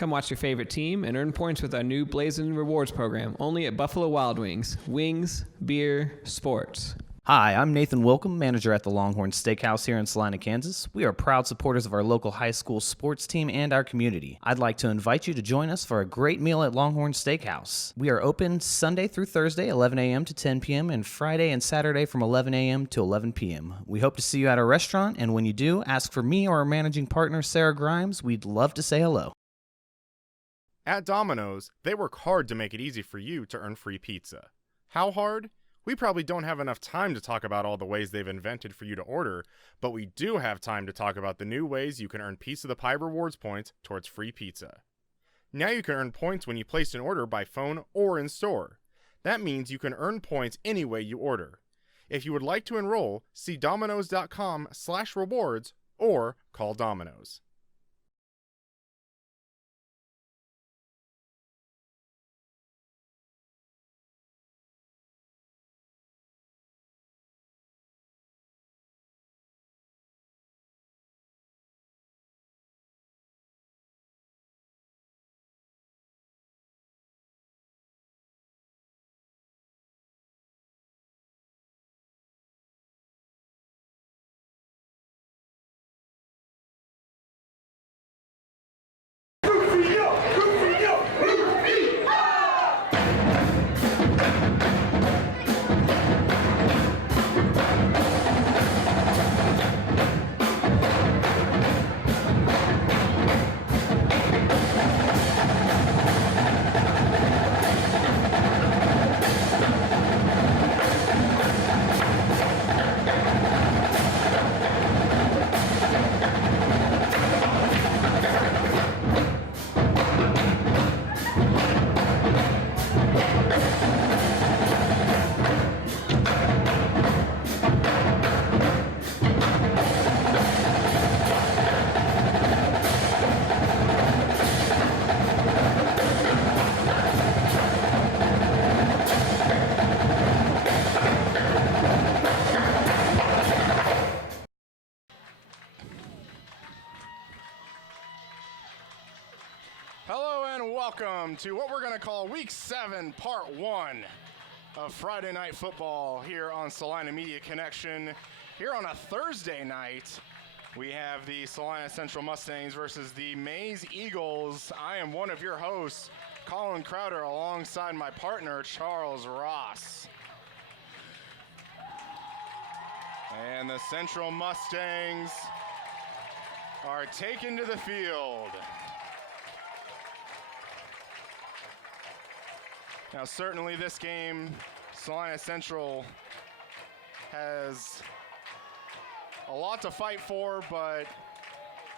Come watch your favorite team and earn points with our new Blazin' Rewards program, only at Buffalo Wild Wings. Wings, beer, sports. Hi, I'm Nathan Wilcom, manager at the Longhorn Steakhouse here in Salina, Kansas. We are proud supporters of our local high school sports team and our community. I'd like to invite you to join us for a great meal at Longhorn Steakhouse. We are open Sunday through Thursday, 11 a.m. to 10 p.m., and Friday and Saturday from 11 a.m. to 11 p.m. We hope to see you at our restaurant, and when you do, ask for me or our managing partner, Sarah Grimes. We'd love to say hello. At Domino's, they work hard to make it easy for you to earn free pizza. How hard? We probably don't have enough time to talk about all the ways they've invented for you to order, but we do have time to talk about the new ways you can earn Piece of the Pie rewards points towards free pizza. Now you can earn points when you place an order by phone or in store. That means you can earn points any way you order. If you would like to enroll, see Domino's.com/rewards or call Domino's. Welcome to what we're going to call Week 7, Part 1 of Friday Night Football here on Salina Media Connection. Here on a Thursday night, we have the Salina Central Mustangs versus the Maize Eagles. I am one of your hosts, Colin Crowder, alongside my partner, Charles Ross. And the Central Mustangs are taken to the field. Now, certainly this game, Salina Central has a lot to fight for, but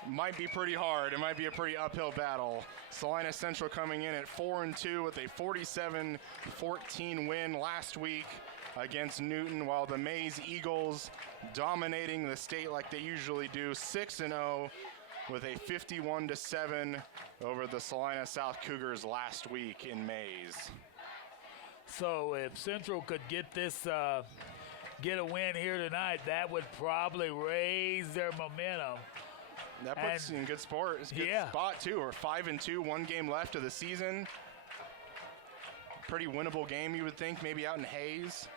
might be pretty hard. It might be a pretty uphill battle. Salina Central coming in at 4-2 with a 47-14 win last week against Newton, while the Maize Eagles dominating the state like they usually do, 6-0 with a 51-7 over the Salina South Cougars last week in Maize. So if Central could get this, get a win here tonight, that would probably raise their momentum. That puts you in good sport. It's a good spot too. We're 5-2, one game left of the season. Pretty winnable game, you would think, maybe out in Hayes.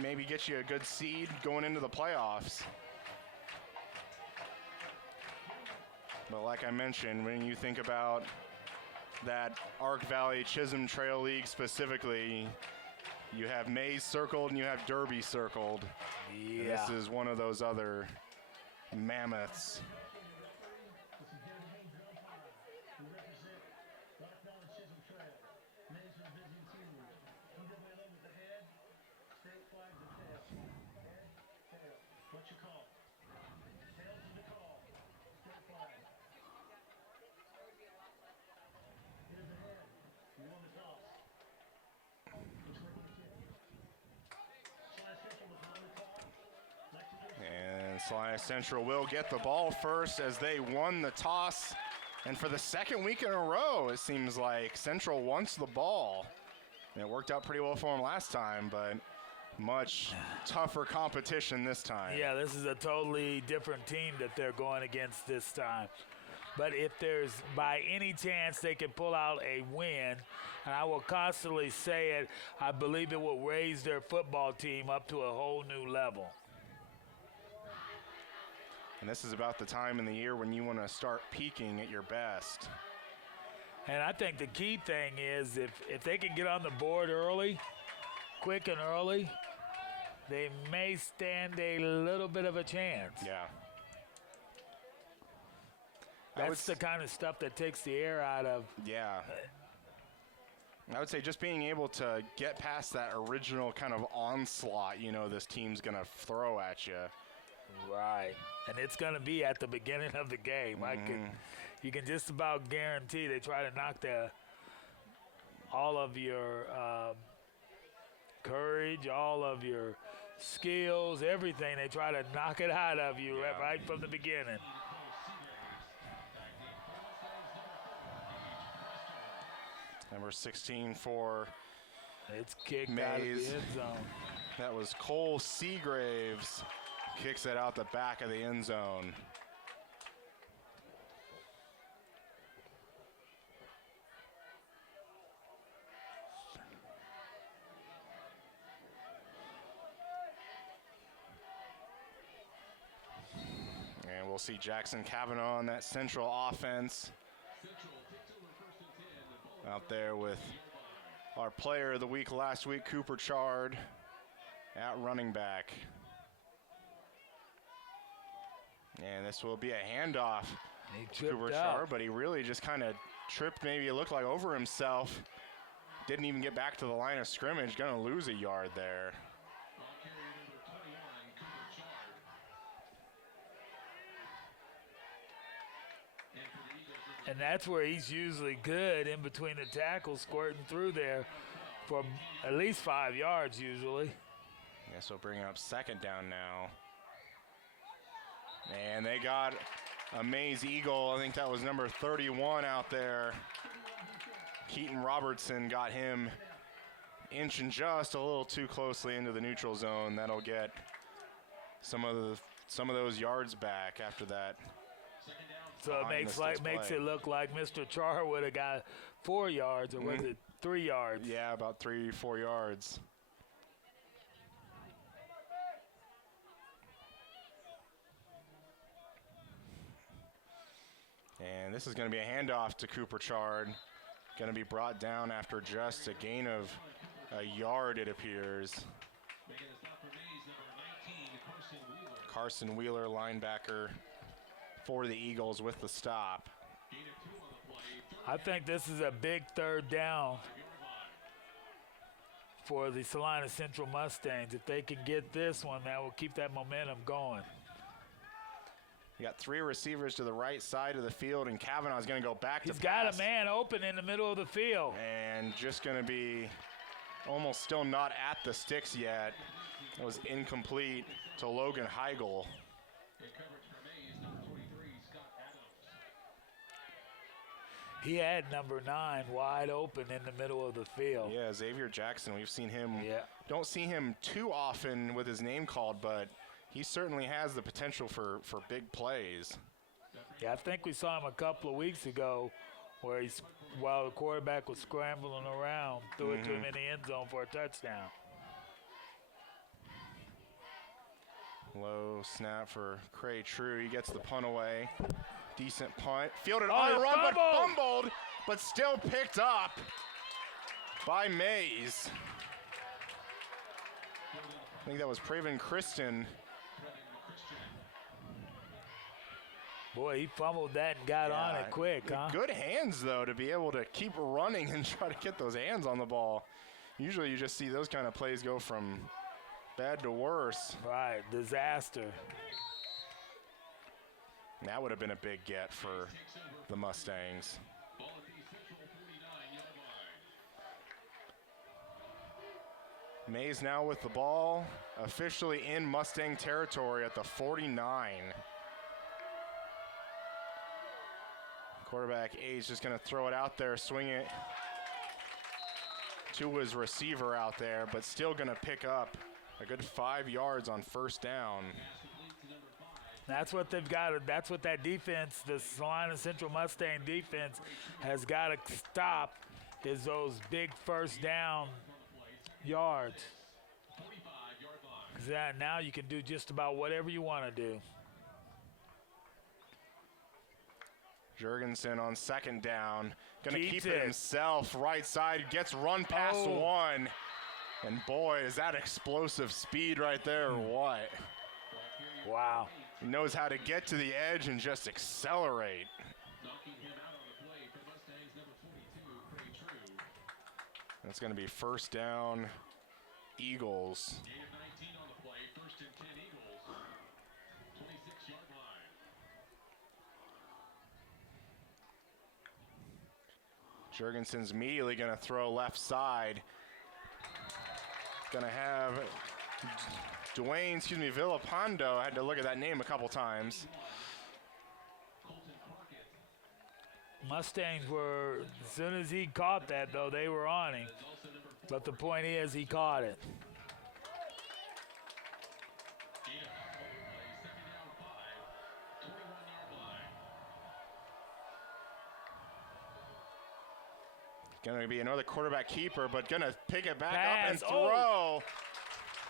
Maybe get you a good seed going into the playoffs. But like I mentioned, when you think about that Ark Valley Chisholm Trail League specifically, you have Maize circled and you have Derby circled. Yeah. This is one of those other mammoths. Salina Central will get the ball first as they won the toss. And for the second week in a row, it seems like Central wants the ball. And it worked out pretty well for them last time, but much tougher competition this time. Yeah, this is a totally different team that they're going against this time. But if there's by any chance they can pull out a win, and I will constantly say it, I believe it will raise their football team up to a whole new level. And this is about the time in the year when you want to start peaking at your best. And I think the key thing is if they can get on the board early, quick and early, they may stand a little bit of a chance. Yeah. That's the kind of stuff that takes the air out of. Yeah. I would say just being able to get past that original kind of onslaught, this team's going to throw at you. Right. And it's going to be at the beginning of the game. You can just about guarantee they try to knock all of your courage, all of your skills, everything. They try to knock it out of you right from the beginning. Number 16 for it's kicked Maize. Out of the end zone. That was Cole Seagraves. Kicks it out the back of the end zone. And we'll see Jackson Kavanaugh on that Central offense. Out there with our player of the week last week, Cooper Chard, at running back. And this will be a handoff to Cooper Chard, but he really just kind of tripped, maybe it looked like over himself. Didn't even get back to the line of scrimmage, going to lose a yard there. And that's where he's usually good, in between the tackles, squirting through there for at least 5 yards usually. Yeah, so bringing up second down now. And they got a Maize Eagle. I think that was number 31 out there. Keaton Robertson got him inching just a little too closely into the neutral zone. That'll get some of those yards back after that. So it makes it look like Mr. Char would have got 4 yards, or was it 3 yards? Yeah, about 3-4 yards. And this is going to be a handoff to Cooper Chard. Going to be brought down after just a gain of a yard, it appears. Carson Wheeler, linebacker for the Eagles with the stop. I think this is a big third down for the Salina Central Mustangs. If they can get this one, that will keep that momentum going. You got 3 receivers to the right side of the field, and Kavanaugh's going to go back to pass. He's got a man open in the middle of the field. And just going to be almost still not at the sticks yet. It was incomplete to Logan Heigl. He had number 9 wide open in the middle of the field. Yeah, Xavier Jackson, we've seen him. Don't see him too often with his name called, but he certainly has the potential for big plays. Yeah, I think we saw him a couple of weeks ago where while the quarterback was scrambling around, threw it to him in the end zone for a touchdown. Low snap for Cray True. He gets the punt away. Decent punt. Fielded on the run, but fumbled, but still picked up by Maize. I think that was Praven Kristen. Boy, he fumbled that and got on it quick, huh? Good hands, though, to be able to keep running and try to get those hands on the ball. Usually you just see those kind of plays go from bad to worse. Right, disaster. That would have been a big get for the Mustangs. Maize now with the ball, officially in Mustang territory at the 49. Quarterback A's just going to throw it out there, swing it to his receiver out there, but still going to pick up a good 5 yards on first down. That's what they've got. That's what that defense, the Salina Central Mustang defense, has got to stop, is those big first down yards. Because now you can do just about whatever you want to do. Jurgensen on second down. Going to keep it himself. Right side, gets run past one. And boy, is that explosive speed right there or what? Wow. He knows how to get to the edge and just accelerate. That's going to be first down, Eagles. Jurgensen's immediately going to throw left side. Going to have Villapando. I had to look at that name a couple times. Mustangs were, as soon as he caught that, though, they were on him. But the point is, he caught it. Going to be another quarterback keeper, but going to pick it back Pass. up and throw.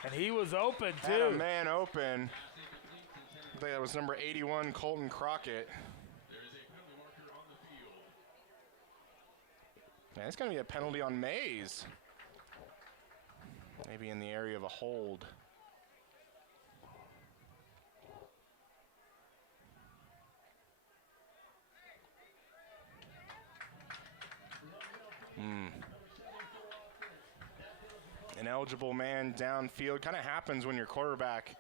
And he was open, too. Had a man open. I think that was number 81, Colton Crockett. Man, it's going to be a penalty on Maize. Maybe in the area of a hold. An eligible man downfield. Kind of happens when your quarterback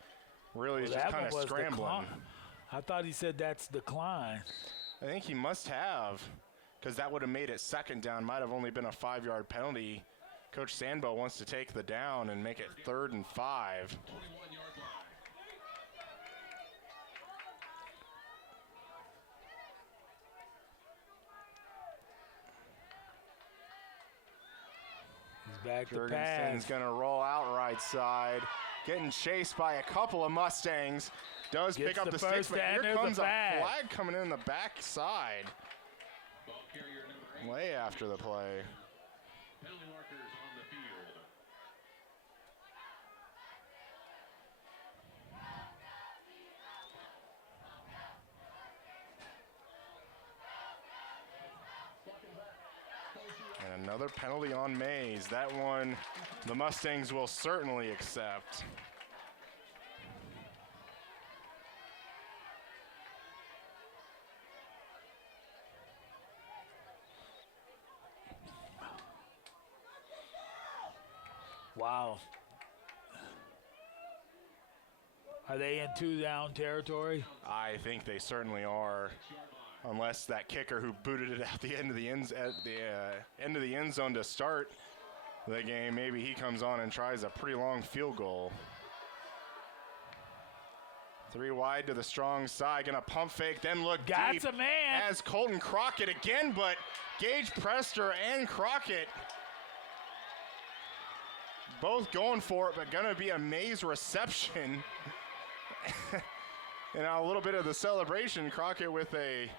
really is just kind of scrambling. I thought he said that's decline. I think he must have, because that would have made it second down. Might have only been a 5-yard penalty. Coach Sandbo wants to take the down and make it 3rd and 5. Back to Jurgensen's going to roll out right side. Getting chased by a couple of Mustangs. Does pick up the sticks, but here comes a flag coming in the back side. Way after the play. And another penalty on Maize. That one, the Mustangs will certainly accept. Wow. Are they in 2-down territory? I think they certainly are. Unless that kicker who booted it at the end of the end zone to start the game, maybe he comes on and tries a pretty long field goal. 3 wide to the strong side, gonna pump fake, then look deep. A man. As Colton Crockett again, but Gage Prester and Crockett both going for it, but gonna be a Maize reception. And a little bit of the celebration, Crockett with a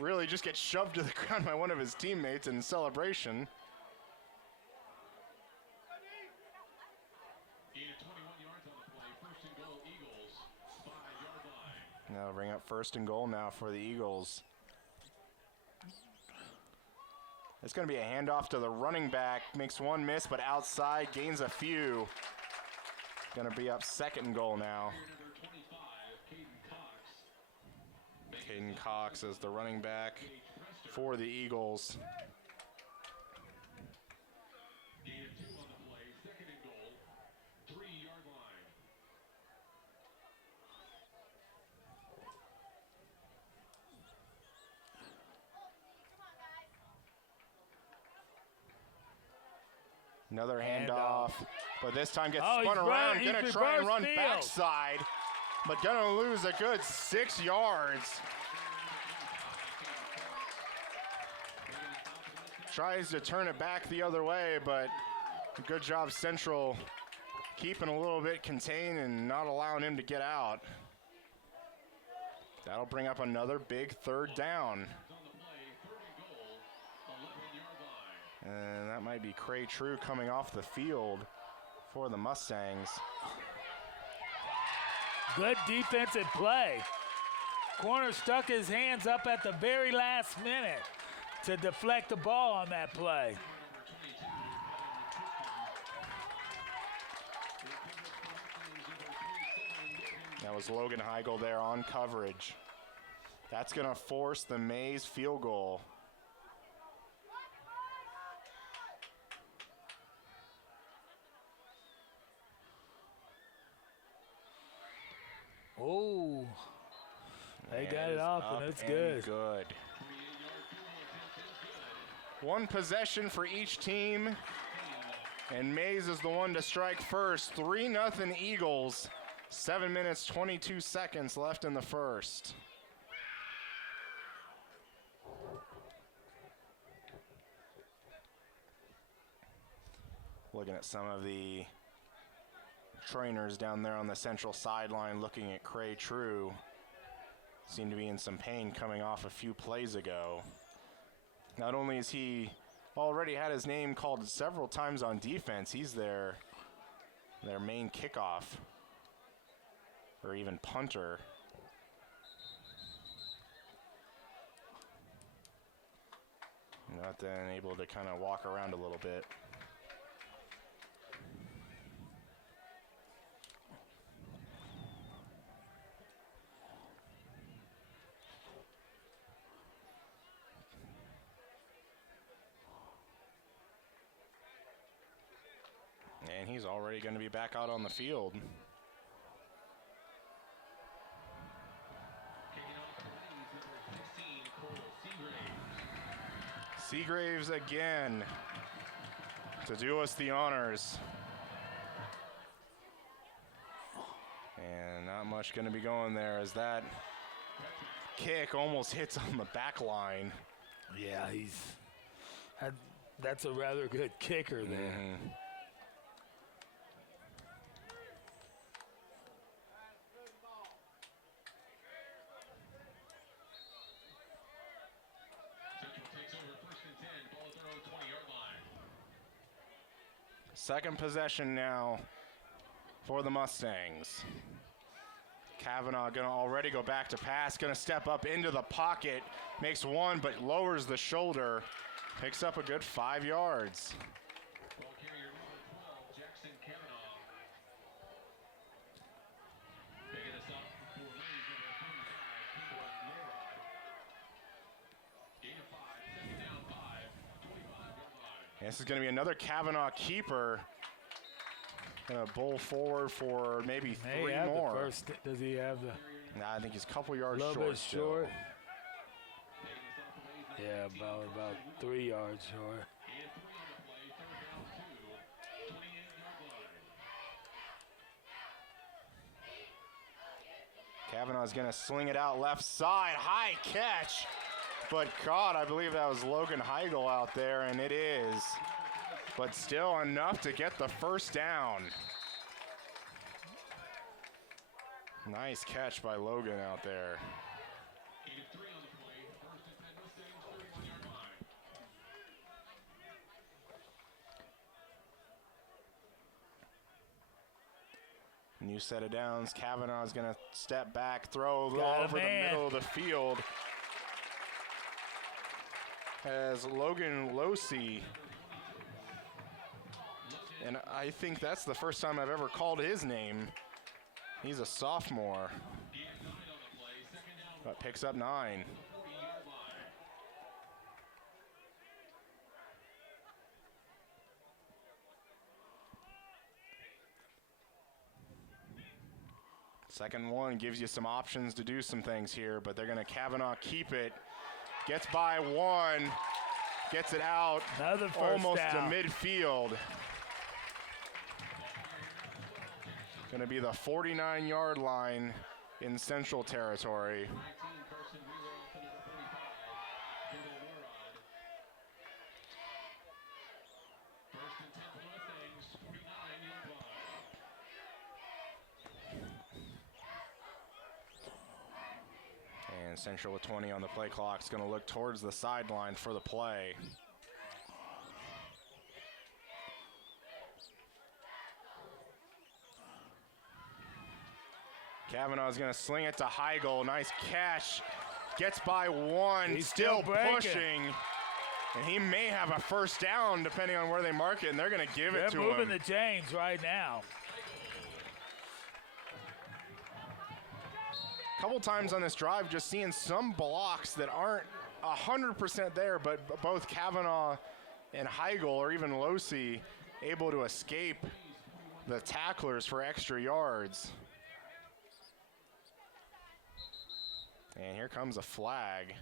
really just gets shoved to the ground by one of his teammates in celebration. Now bring up 1st and goal now for the Eagles. It's going to be a handoff to the running back. Makes one miss, but outside, gains a few. Going to be up 2nd and goal now. Caden Cox as the running back for the Eagles. Another handoff, but this time gets spun around. Gonna try and run backside, but gonna lose a good 6 yards. Tries to turn it back the other way, but good job Central keeping a little bit contained and not allowing him to get out. That'll bring up another big third down. And that might be Cray True coming off the field for the Mustangs. Good defensive play. Corner stuck his hands up at the very last minute to deflect the ball on that play. That was Logan Heigl there on coverage. That's going to force the Maize field goal. Oh, they got it off, and it's good. Good. One possession for each team, and Maize is the one to strike first. 3-0 Eagles. 7 minutes, 22 seconds left in the first. Looking at some of the trainers down there on the central sideline looking at Cray True. Seemed to be in some pain coming off a few plays ago. Not only has he already had his name called several times on defense, he's their main kickoff or even punter. Not then able to kind of walk around a little bit. And he's already going to be back out on the field. Seagraves again to do us the honors. And not much going to be going there as that kick almost hits on the back line. Yeah, that's a rather good kicker there. Mm-hmm. Second possession now for the Mustangs. Kavanaugh gonna already go back to pass, gonna step up into the pocket, makes one but lowers the shoulder, picks up a good 5 yards. Ball carrier number 12, Jackson Kavanaugh. Picking this up for Maize, number 35, Cooper Lorod. Gain of 5, second down 5, 25-yard line. This is going to be another Kavanaugh keeper. Going to bowl forward for maybe three more. Does he have the? Nah, I think he's a couple yards little short. bit short. Yeah, about 3 yards short. And 3 on the play, third down 2, 28-yard line. Kavanaugh's going to sling it out left side. High catch. But God, I believe that was Logan Heigl out there, and it is. But still enough to get the first down. Nice catch by Logan out there. Gain of 3 on the play, first and 10 Mustangs, 31-yard line. New set of downs. Kavanaugh's going to step back, throw Got over the man. middle of the field. As Logan Losey, and I think that's the first time I've ever called his name. He's a sophomore, but picks up 9. 40-yard line. Second one gives you some options to do some things here, but they're going to Kavanaugh keep it. Gets by one, gets it out, Another first almost down. to midfield. Going to be the 49-yard line in Central Territory. 19, Carson Wheeler to number 35, Kendall Lorod. First and 10 for the Mustangs, 49-yard line. And Central with 20 on the play clock is going to look towards the sideline for the play. Kavanaugh's going to sling it to Heigl. Nice catch. Gets by one. He's still still breaking. pushing. And he may have a first down depending on where they mark it, and they're going to give it to They're moving him. the chains right now. Couple times on this drive, just seeing some blocks that aren't 100% there, but both Kavanaugh and Heigl, or even Losi, able to escape the tacklers for extra yards. And here comes a flag.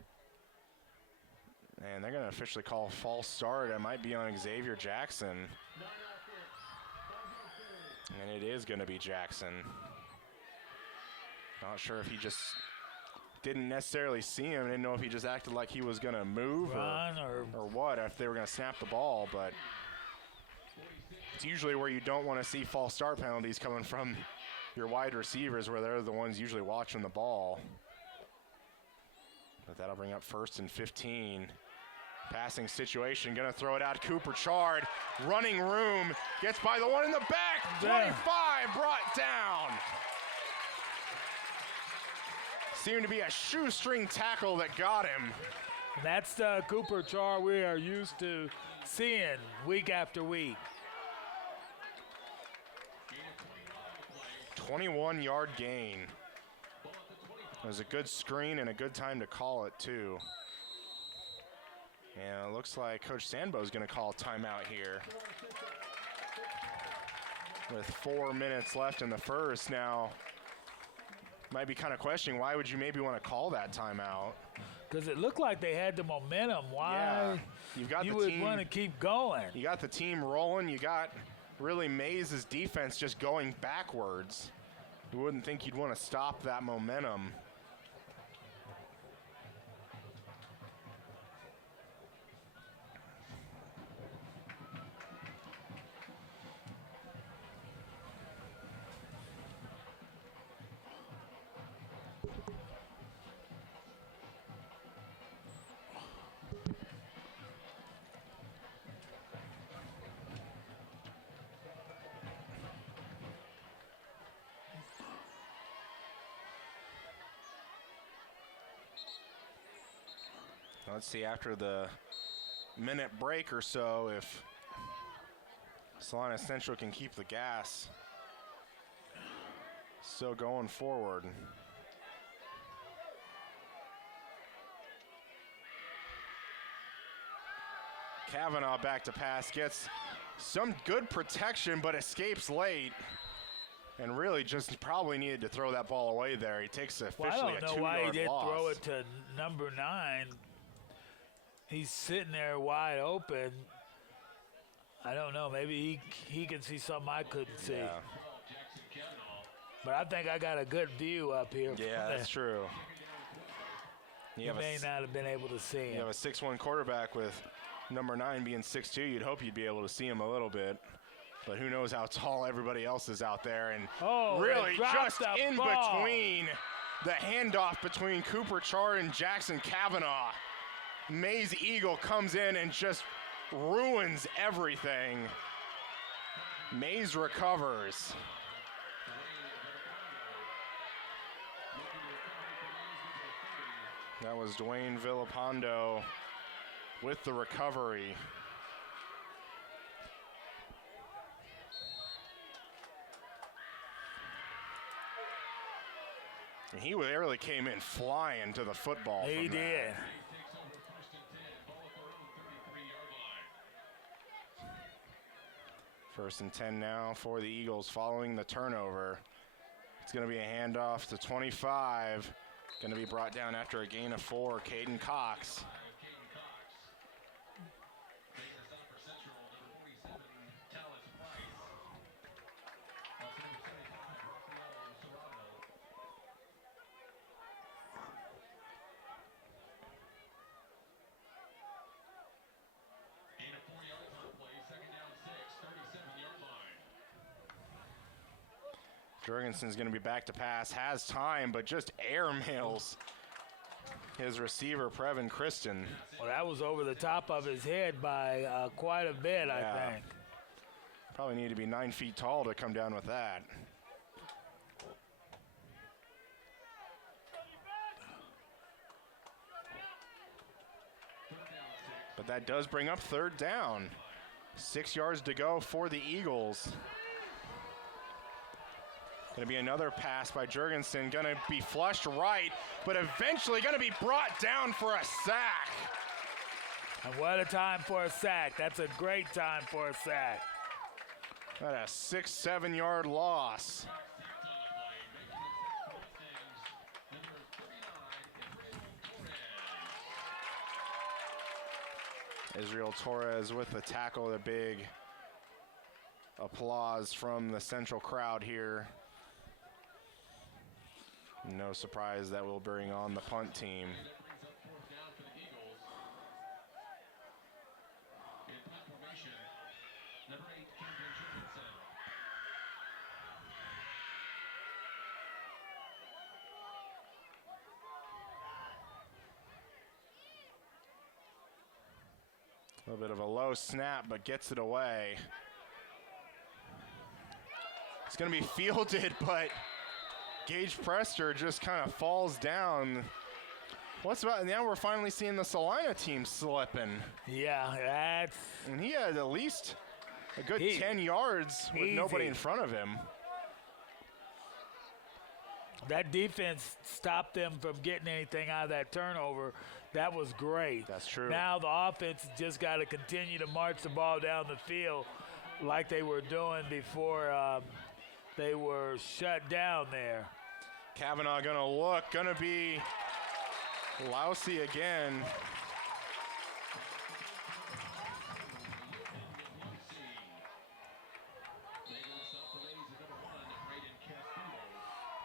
And they're going to officially call a false start. It might be on Xavier Jackson. And it is going to be Jackson. Not sure if he just didn't necessarily see him. Didn't know if he just acted like he was going to move or what, if they were going to snap the ball. But it's usually where you don't want to see false start penalties coming from your wide receivers, where they're the ones usually watching the ball. But that'll bring up 1st and 15. Passing situation, gonna throw it out. Cooper Chard, running room, gets by the one in the back. 25 brought down. Seemed to be a shoestring tackle that got him. That's the Cooper Char we are used to seeing week after week. 21-yard gain. It was a good screen and a good time to call it, too. And it looks like Coach Sandbo is going to call a timeout here. With 4 minutes left in the first now. Might be kind of questioning, why would you maybe want to call that timeout? Because it looked like they had the momentum. Why You've got you the would team, want to keep going? You got the team rolling. You got really Maize's defense just going backwards. You wouldn't think you'd want to stop that momentum. Let's see after the minute break or so if Salina Central can keep the gas still going forward. Kavanaugh back to pass, gets some good protection but escapes late. And really just probably needed to throw that ball away there. He takes officially a 2-yard loss. I don't know why he didn't throw it to number 9. He's sitting there wide open. I don't know. Maybe he can see something I couldn't see. Yeah. But I think I got a good view up here. Yeah, that's true. You may not have been able to see him. You have a 6'1" quarterback with number 9 being 6'2". You'd hope you'd be able to see him a little bit. But who knows how tall everybody else is out there. And really just in between the handoff between Cooper Char and Jackson Kavanaugh. Maize Eagle comes in and just ruins everything. Maize recovers. That was Dwayne Villapando with the recovery. And he really came in flying to the football. He did. First and 10 now for the Eagles following the turnover. It's going to be a handoff to 25. Going to be brought down after a gain of 4. Caden Cox. Jorgensen's going to be back to pass, has time, but just airmails his receiver, Previn Kristen. Well, that was over the top of his head by quite a bit, I Yeah. think. Probably need to be 9 feet tall to come down with that. But that does bring up third down. 6 yards to go for the Eagles. Going to be another pass by Jurgensen. Going to be flushed right, but eventually going to be brought down for a sack. And what a time for a sack. That's a great time for a sack. That a 6-7 yard loss. Israel Torres with the tackle, the big applause from the central crowd here. No surprise that we'll bring on the punt team. A little bit of a low snap, but gets it away. It's going to be fielded, but Gage Prester just kind of falls down. What's about now? We're finally seeing the Salina team slipping. Yeah, that's And he had at least a good He- 10 yards with nobody easy. in front of him. that defense stopped them from getting anything out of that turnover. That was great. That's true. Now the offense just got to continue to march the ball down the field like they were doing before they were shut down there. Kavanaugh going to look, going to be lousy again.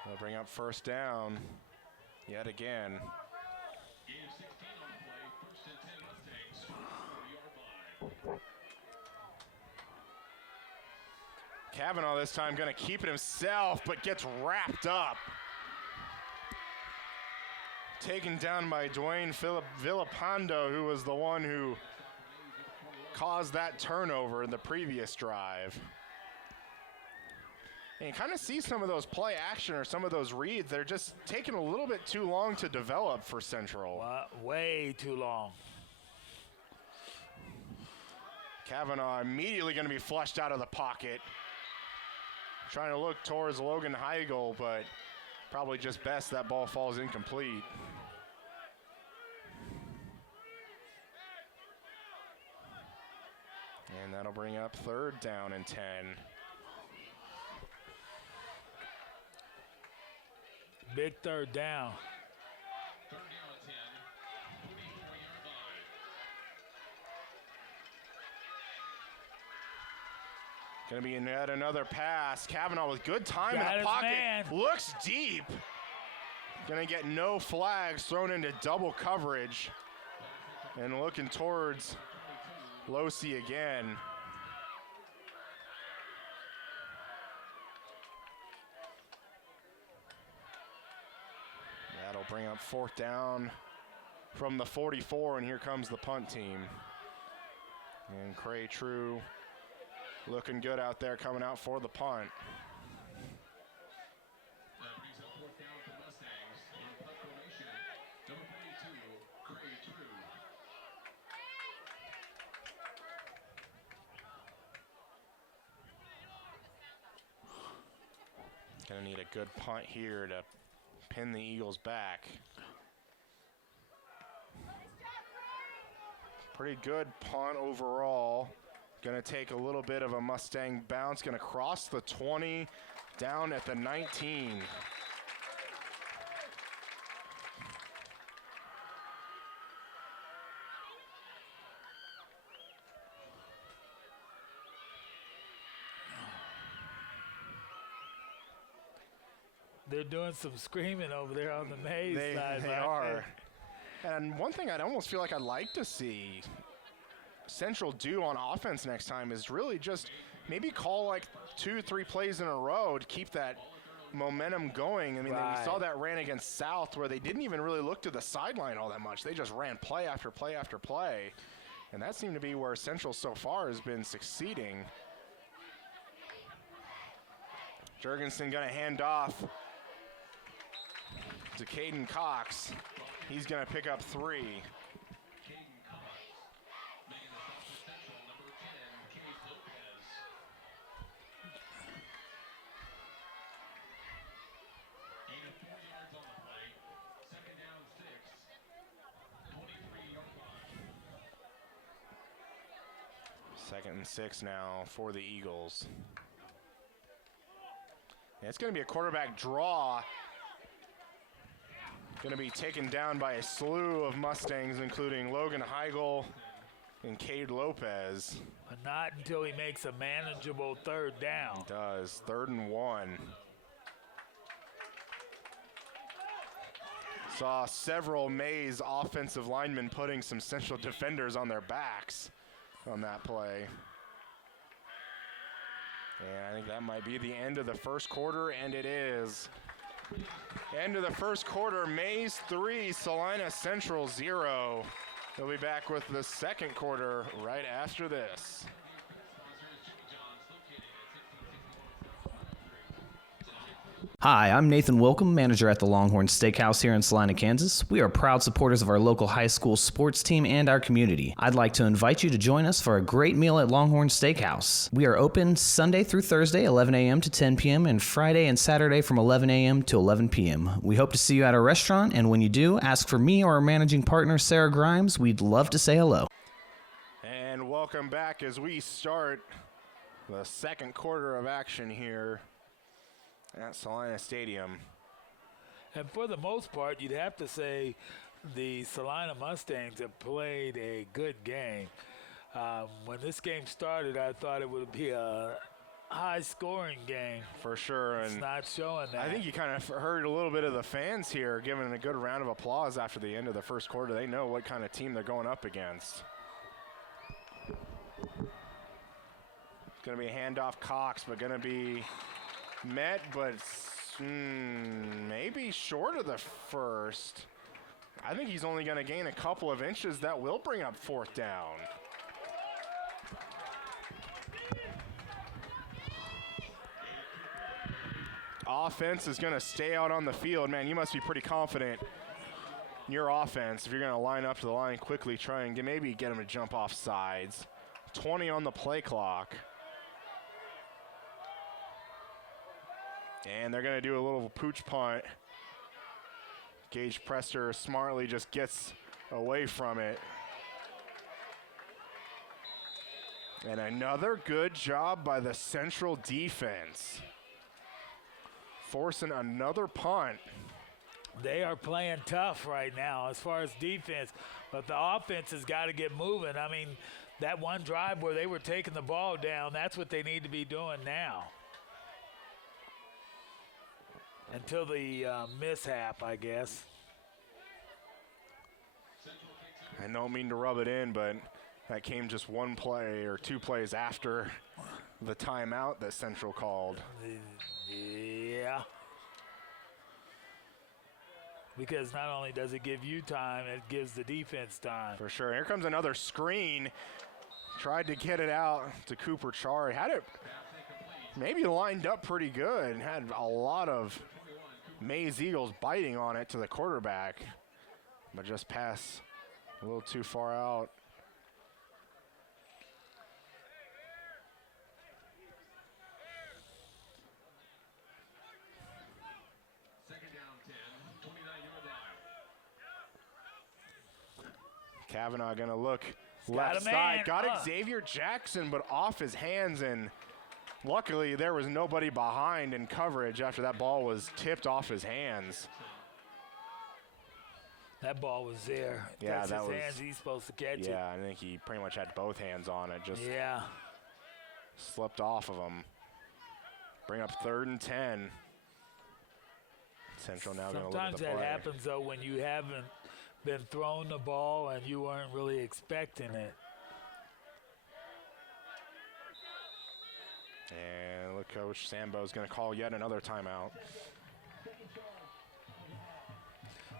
They'll bring up first down yet again. Kavanaugh this time going to keep it himself, but gets wrapped up. Taken down by Dwayne Villapando, who was the one who caused that turnover in the previous drive. And you kind of see some of those play action or some of those reads. They're just taking a little bit too long to develop for Central. Way too long. Kavanaugh immediately going to be flushed out of the pocket. Trying to look towards Logan Heigl, but probably just best that ball falls incomplete. And that'll bring up third down and 10. Big third down. Going to be yet another pass. Kavanaugh with good time Got in the his pocket. man. Looks deep. Going to get no flags, thrown into double coverage. And looking towards Losi again. That'll bring up fourth down from the 44, and here comes the punt team. And Cray True looking good out there, coming out for the punt. Gonna need a good punt here to pin the Eagles back. Pretty good punt overall. Gonna take a little bit of a Mustang bounce. Gonna cross the 20, down at the 19. They're doing some screaming over there on the Maize side. They are. And one thing I'd almost feel like I'd like to see Central do on offense next time is really just maybe call like 2-3 plays in a row to keep that momentum going. I mean, we Right. saw that ran against South where they didn't even really look to the sideline all that much. They just ran play after play after play. And that seemed to be where Central so far has been succeeding. Jurgensen going to hand off to Caden Cox. He's going to pick up 3. Caden Cox making the stop for Central, number 10, Cade Lopez. 84 yards on the play. Second down, 6. 23-yard line. 2nd and 6 now for the Eagles. And it's going to be a quarterback draw. Going to be taken down by a slew of Mustangs, including Logan Heigl and Cade Lopez. But not until he makes a manageable third down. Does. 3rd and 1. Saw several Maize offensive linemen putting some Central defenders on their backs on that play. And I think that might be the end of the first quarter, and it is. End of the first quarter, Maize 3, Salina Central 0. We'll be back with the second quarter right after this. Hi, I'm Nathan Wilcom, manager at the Longhorn Steakhouse here in Salina, Kansas. We are proud supporters of our local high school sports team and our community. I'd like to invite you to join us for a great meal at Longhorn Steakhouse. We are open Sunday through Thursday, 11 a.m. to 10 p.m., and Friday and Saturday from 11 a.m. to 11 p.m. We hope to see you at our restaurant, and when you do, ask for me or our managing partner, Sarah Grimes. We'd love to say hello. And welcome back as we start the second quarter of action here at Salina Stadium. And for the most part, you'd have to say the Salina Mustangs have played a good game. When this game started, I thought it would be a high-scoring game. For sure. It's And not showing that. I think you kind of heard a little bit of the fans here giving a good round of applause after the end of the first quarter. They know what kind of team they're going up against. It's going to be a handoff Cox, but going to be met, but maybe short of the first. I think he's only going to gain a couple of inches. That will bring up 4th down. Offense is going to stay out on the field. Man, you must be pretty confident in your offense if you're going to line up to the line quickly, try and maybe get him to jump off sides. 20 on the play clock. And they're going to do a little pooch punt. Gage Prester smartly just gets away from it. And another good job by the Central defense. Forcing another punt. They are playing tough right now as far as defense, but the offense has got to get moving. I mean, that one drive where they were taking the ball down, that's what they need to be doing now. Until the mishap, I guess. I don't mean to rub it in, but that came just one play or 2 plays after the timeout that Central called. Yeah. Because not only does it give you time, it gives the defense time. For sure. Here comes another screen. Tried to get it out to Cooper Chard. Had it maybe lined up pretty good and had a lot of Maize Eagles biting on it to the quarterback, but just pass a little too far out. Second down, 10, 29-yard line. Kavanaugh gonna look Got left a man. side. Got Xavier Jackson, but off his hands, and luckily there was nobody behind in coverage after that ball was tipped off his hands. That ball was there. Yeah, That's that his was- hands. He's supposed to catch it. Yeah, I think he pretty much had both hands on it, just Yeah. slipped off of him. Bring up 3rd and 10. Central now going to look at Sometimes the that play. happens, though, when you haven't been thrown the ball and you weren't really expecting it. And look Coach Sambo is going to call yet another timeout.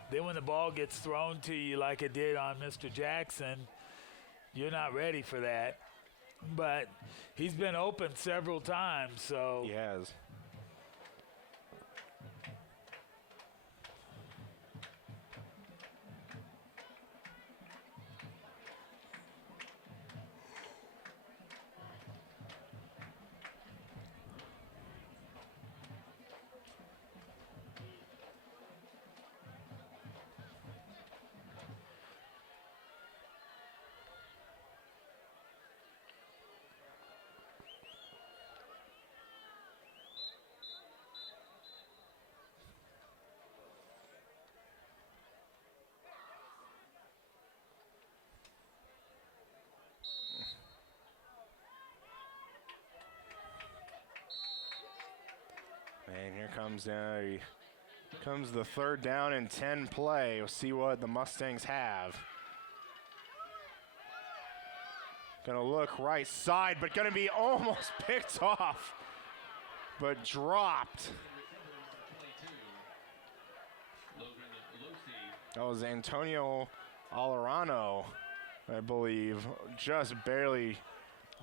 Then when the ball gets thrown to you like it did on Mr. Jackson, you're not ready for that. But he's been open several times, so. He has. And here comes the 3rd down and 10 play. We'll see what the Mustangs have. Gonna look right side, but gonna be almost picked off, but dropped. That was Antonio Alarano, I believe, just barely.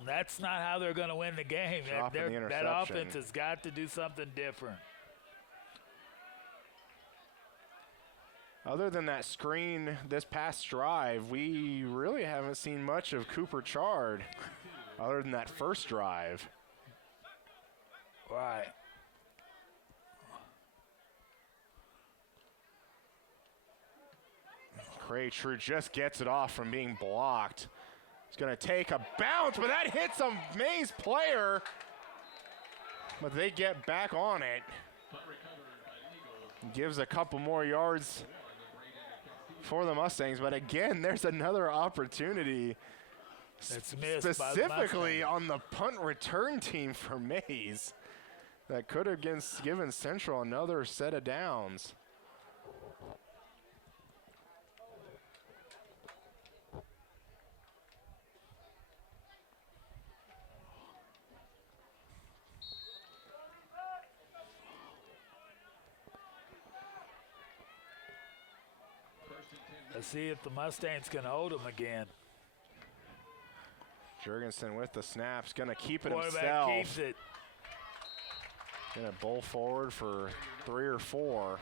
That's not how they're going to win the game. That offense has got to do something different. Other than that screen this past drive, we really haven't seen much of Cooper Chard other than that first drive. Right. Craytrue just gets it off from being blocked. He's going to take a bounce, but that hits a Maize player. But they get back on it. Gives a couple more yards for the Mustangs. But again, there's another opportunity. That's missed specifically on the punt return team for Maize. That could have given Central another set of downs. Let's see if the Mustangs can hold them again. Jurgensen with the snaps, going to keep it Quarterback himself. keeps it. Going to bowl forward for 3 or 4.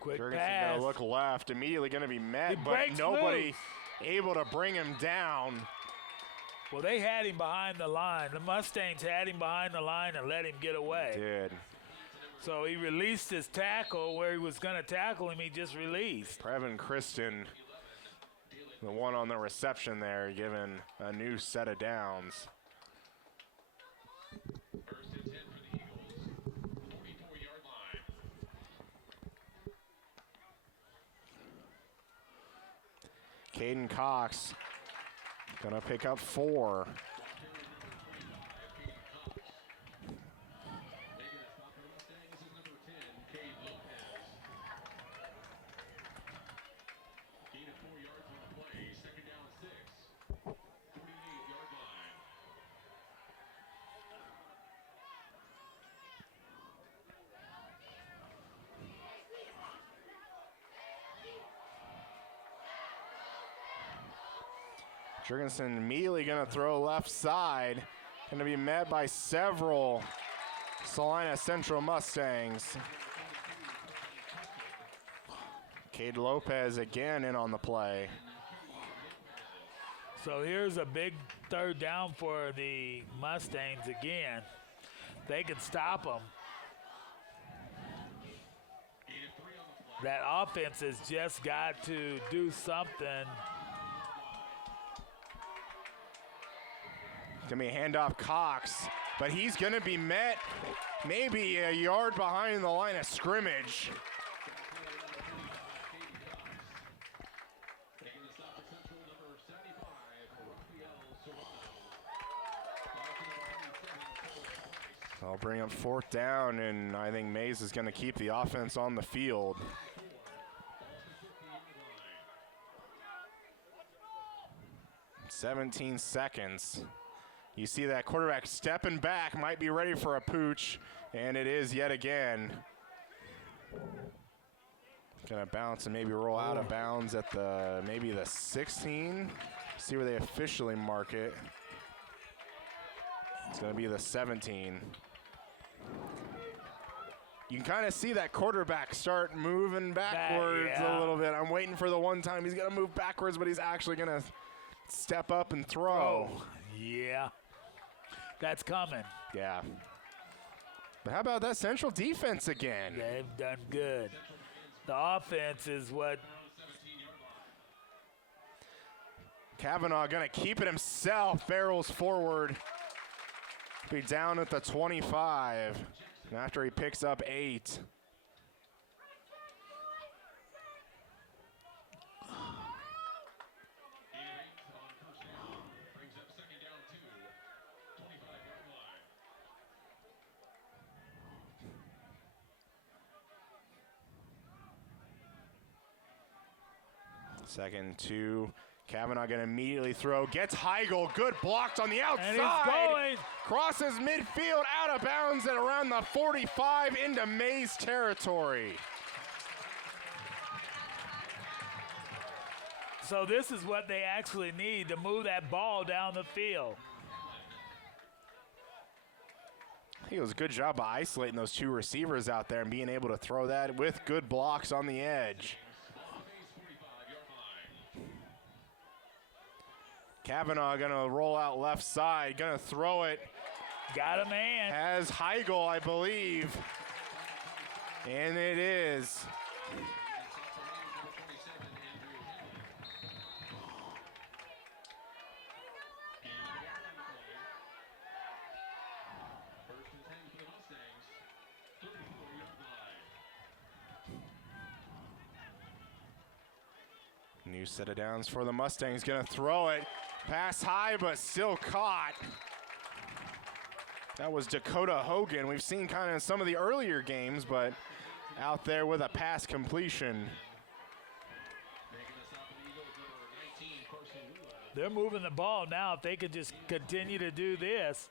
Quick Jurgensen pass. going to look left, immediately going to be met, He but breaks nobody loose. able to bring him down. Well, they had him behind the line. The Mustangs had him behind the line and let him get away. Did. So he released his tackle where he was going to tackle him. He just released. Previn Kristen, the one on the reception there, given a new set of downs. First and 10 for the Eagles, 44-yard line. Caden Cox gonna pick up 4. Making a stop for the Mustangs is number 10, Cade Lopez. Gain of 4 yards on the play, second down 6. 48-yard line. Jurgensen immediately going to throw left side. Going to be met by several Salina Central Mustangs. Cade Lopez again in on the play. So here's a big 3rd down for the Mustangs again. They can stop them. That offense has just got to do something. Gonna be a handoff Cox, but he's gonna be met maybe a yard behind the line of scrimmage. Making the stop for Central I'll bring up 4th down, and I think Maize is going to keep the offense on the field. "17 seconds. You see that quarterback stepping back, might be ready for a pooch, and it is yet again. Gonna bounce and maybe roll out of bounds at maybe the 16. See where they officially mark it. It's gonna be the 17. You can kind of see that quarterback start moving backwards a little bit. I'm waiting for the one time he's gonna move backwards, but he's actually gonna step up and throw. Oh, yeah. That's coming. Yeah. But how about that Central defense again? They've done good. The offense is what. Kavanaugh gonna keep it himself, barrels forward. Be down at the 25 after he picks up 8. Second 2. Kavanaugh gonna immediately throw. Gets Heigl. Good blocked on the outside. And he's going. Crosses midfield, out of bounds at around the 45 into Maize territory. So this is what they actually need to move that ball down the field. I think it was a good job of isolating those 2 receivers out there and being able to throw that with good blocks on the edge. Kavanaugh gonna roll out left side, gonna throw it. Got a man. Has Heigl, I believe. And it is. New set of downs for the Mustangs. Gonna throw it. Pass high, but still caught. That was Dakota Hogan. We've seen kind of in some of the earlier games, but out there with a pass completion. They're moving the ball now. If they could just continue to do this.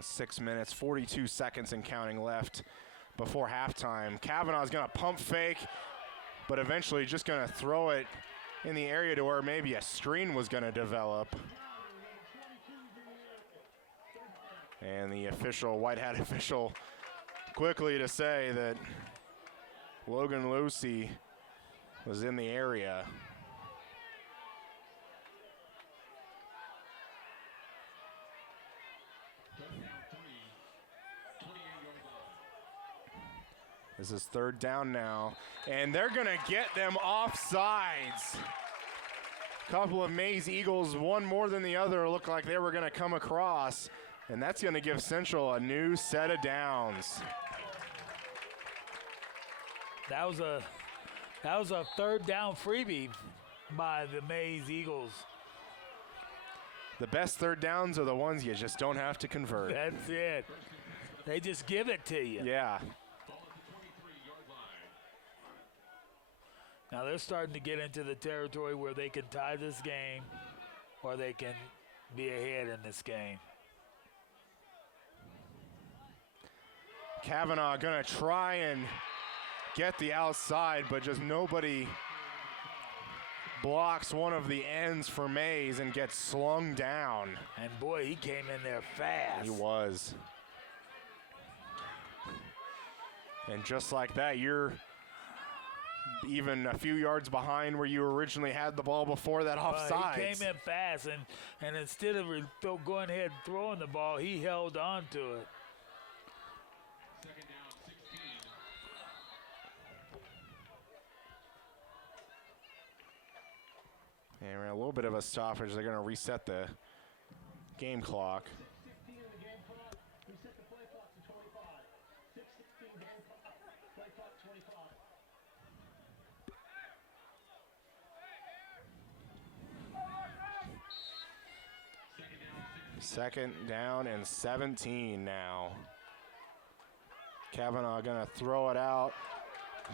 6 minutes, 42 seconds and counting left before halftime. Kavanaugh's gonna pump fake, but eventually just gonna throw it in the area to where maybe a screen was gonna develop. And the official, white hat official, quickly to say that Logan Lucy was in the area. This is 3rd down now, and they're gonna get them offsides. Couple of Maize Eagles, one more than the other, looked like they were gonna come across, and that's gonna give Central a new set of downs. That was a 3rd down freebie by the Maize Eagles. The best 3rd downs are the ones you just don't have to convert. That's it. They just give it to you. Yeah. Now they're starting to get into the territory where they can tie this game or they can be ahead in this game. Kavanaugh gonna try and get the outside, but just nobody blocks one of the ends for Maize and gets slung down. And boy, he came in there fast. He was. And just like that, you're even a few yards behind where you originally had the ball before that offside. He came in fast, and instead of going ahead and throwing the ball, he held on to it. 2nd down, 16. And we're in a little bit of a stoppage. They're going to reset the game clock. 6:16 in the game clock. Reset the play clock to 25. 6:16 game clock. Play clock 25. Second down and 17 now. Kavanaugh gonna throw it out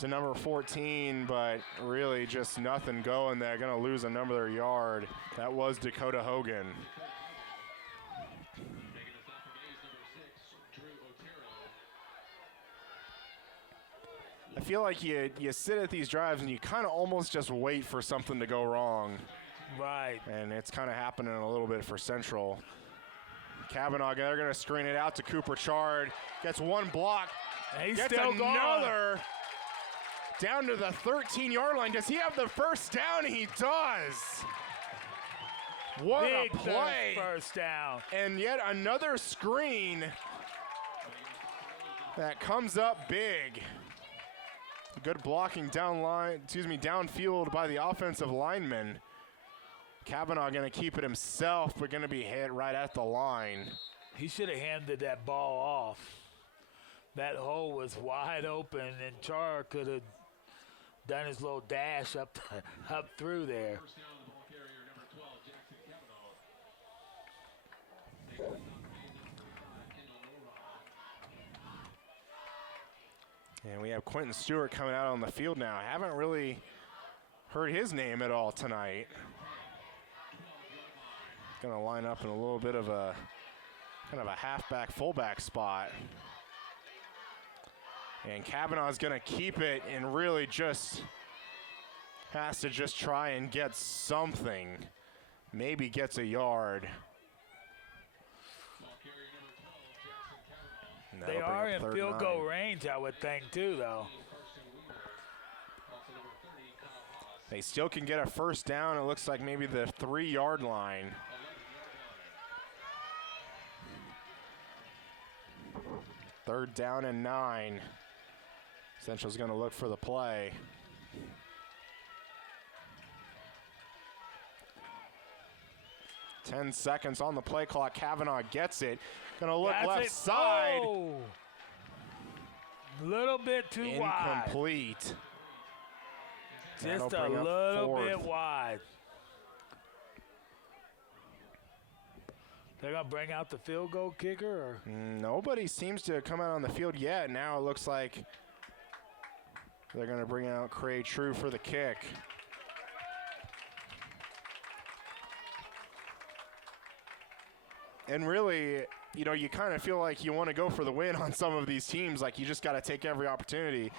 to number 14, but really just nothing going there. Gonna lose another yard. That was Dakota Hogan. Taking a stop for Maize, number 6, Drew Otero. I feel like you sit at these drives and you kind of almost just wait for something to go wrong. Right. And it's kind of happening a little bit for Central. Kavanaugh, they're going to screen it out to Cooper Chard. Gets one block. And he's gets still another down to the 13-yard line. Does he have the first down? He does. What Big a play. first down. And yet another screen that comes up big. Good blocking downfield by the offensive lineman. Kavanaugh going to keep it himself, but going to be hit right at the line. He should have handed that ball off. That hole was wide open, and Char could have done his little dash up through there. First down, the ball carrier, number 12, Jackson Kavanaugh. Taking a stop for Maize, number 35, Kendall Norrod. And we have Quentin Stewart coming out on the field now. Haven't really heard his name at all tonight. Going to line up in a little bit of a kind of a halfback, fullback spot. And Kavanaugh's going to keep it and really just has to just try and get something. Maybe gets a yard. Ball carrier, number 12, Jackson Kavanaugh. And They that'll bring are up in third field and goal 9. range, I would think, too, though. First and Wheeler. Also number 30, Kyle Haas. They still can get a first down. It looks like maybe the 3-yard line. 11-yard line. Third down and 9. Central's going to look for the play. Ten seconds on the play clock. Kavanaugh gets it. Going to look That's left it. side. Oh! Little bit too wide. Incomplete. That'll Just a bring up little fourth. bit wide. They're going to bring out the field goal kicker? Or? Nobody seems to have come out on the field yet. Now it looks like they're going to bring out Cray True for the kick. And really, you know, you kind of feel like you want to go for the win on some of these teams. Like, you just got to take every opportunity.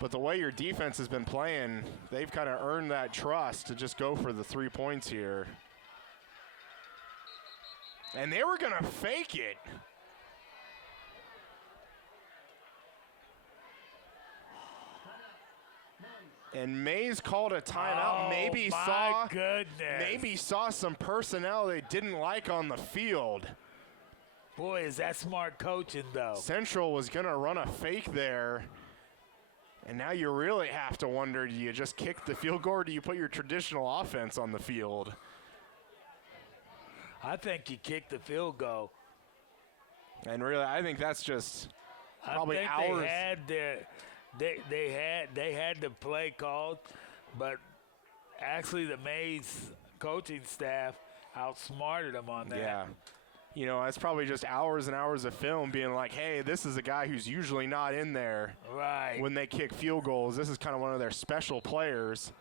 But the way your defense has been playing, they've kind of earned that trust to just go for the 3 points here. And they were going to fake it. And Maize called a timeout. Oh, Maybe saw some personnel they didn't like on the field. Boy, is that smart coaching, though. Central was going to run a fake there. And now you really have to wonder, do you just kick the field goal or do you put your traditional offense on the field? I think you kick the field goal. And really, I think that's just probably I think hours. they had the play called, but actually the Maize coaching staff outsmarted them on that. Yeah. You know, it's probably just hours and hours of film being like, hey, this is a guy who's usually not in there Right. when they kick field goals. This is kind of one of their special players,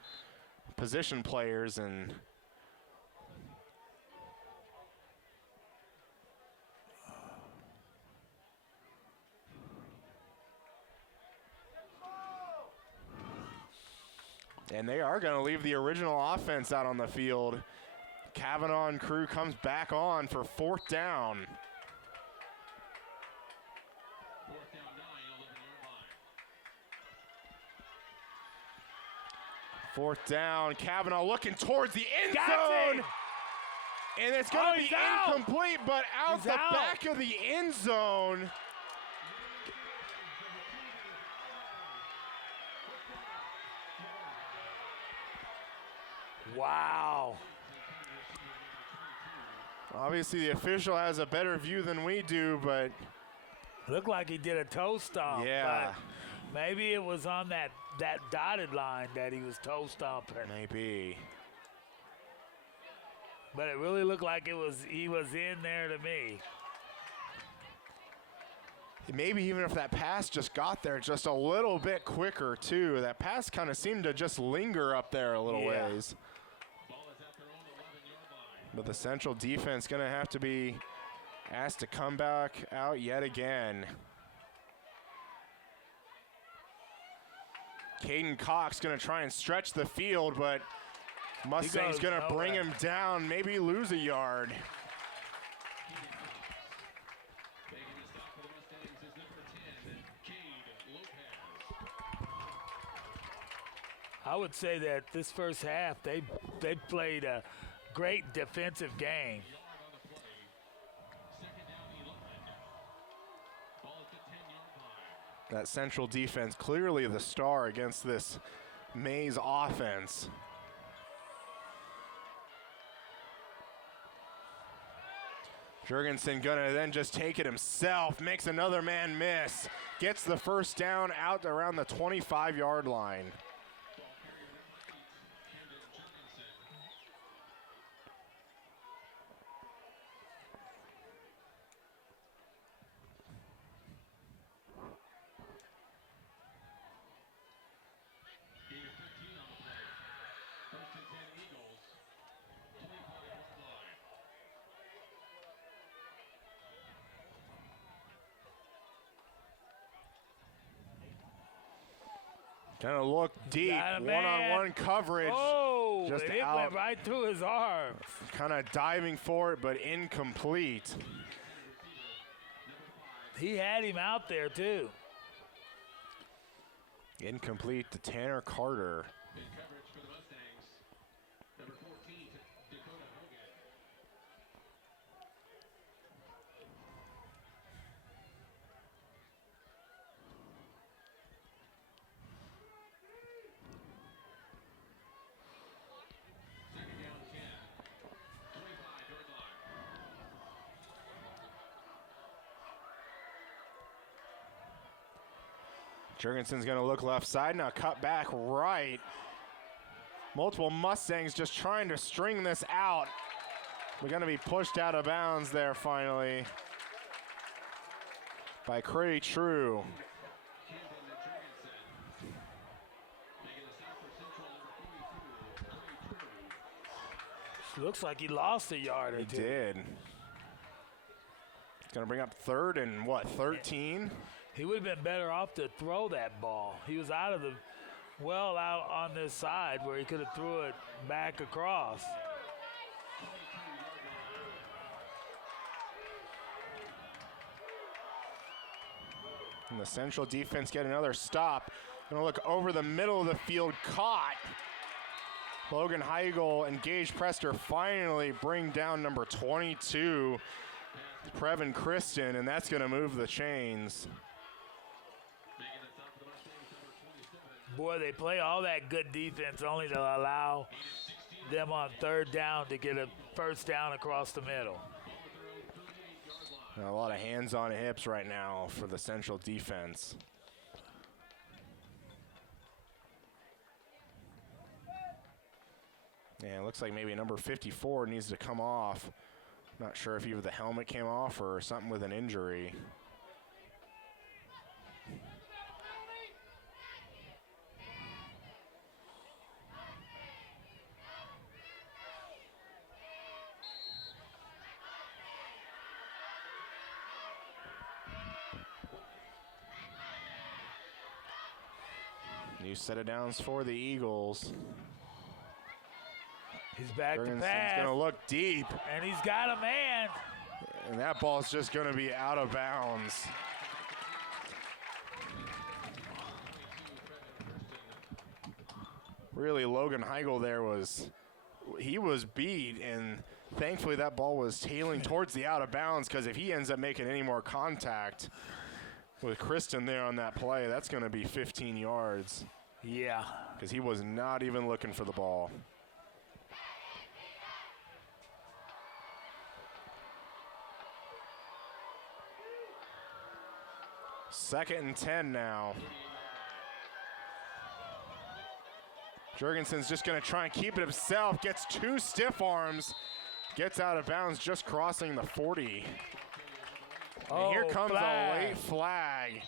position players, and they are going to leave the original offense out on the field. Kavanaugh and crew comes back on for fourth down. Fourth down, 9, 11-yard line. Fourth down, Kavanaugh looking towards the end Got zone. it! And it's going to he's be out. incomplete, but out He's the out. back of the end zone. Wow. Obviously, the official has a better view than we do, but Looked like he did a toe stomp. Yeah. But maybe it was on that dotted line that he was toe stomping. maybe. but it really looked like he was in there to me. Maybe even if that pass just got there just a little bit quicker, too. That pass kind of seemed to just linger up there a little ways. But the Central defense going to have to be asked to come back out yet again. Caden Cox going to try and stretch the field, but Mustang's going to bring him down, maybe lose a yard. I would say that this first half, they played a great defensive game. That Central defense clearly the star against this Maize offense. Jurgensen gonna then just take it himself, makes another man miss, gets the first down out around the 25-yard line. Gonna look deep, one-on-one coverage. Oh, just it out. went right through his arms. Kind of diving for it, but incomplete. He had him out there, too. Incomplete to Tanner Carter. In coverage for the Mustangs, number 14, Dakota Hogan. Second down 10, 25-yard line. Jurgensen's gonna look left side, now cut back right. Multiple Mustangs just trying to string this out. We're gonna be pushed out of bounds there finally by Cray True. Looks like he lost a yard or He two. did. It's gonna bring up third and what, 13? He would have been better off to throw that ball. He was out on this side where he could have threw it back across. And the Central defense get another stop. Gonna look over the middle of the field, caught. Logan Heigl and Gage Prester finally bring down number 22, Previn Kristen, and that's gonna move the chains. Boy, they play all that good defense only to allow them on third down to get a first down across the middle. A lot of hands on hips right now for the Central defense. Yeah, it looks like maybe number 54 needs to come off. Not sure if either the helmet came off or something with an injury. New set of downs for the Eagles. He's back to Jurgensen's pass. gonna look deep. And he's got a man. And that ball's just gonna be out of bounds. Really, Logan Heigl there he was beat, and thankfully that ball was tailing towards the out of bounds, because if he ends up making any more contact with Kristen there on that play, that's gonna be 15 yards. Yeah. Because he was not even looking for the ball. Second and 10 now. Jurgensen's just going to try and keep it himself. Gets two stiff arms. Gets out of bounds just crossing the 40. And Oh, here comes flag. a late flag.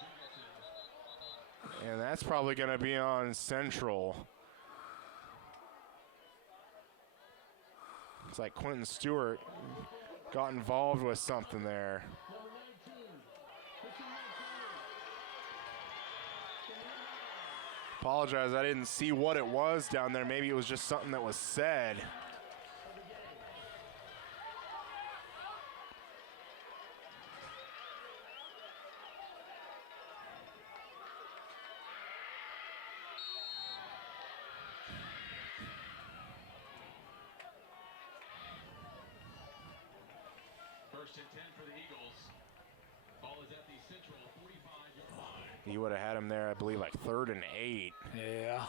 And that's probably going to be on Central. It's like Quentin Stewart got involved with something there. Apologize, I didn't see what it was down there. Maybe it was just something that was said. First and 10 for the Eagles. Ball is at the Central 45-yard line. You would have had him there, I believe, like 3rd and 8. Yeah.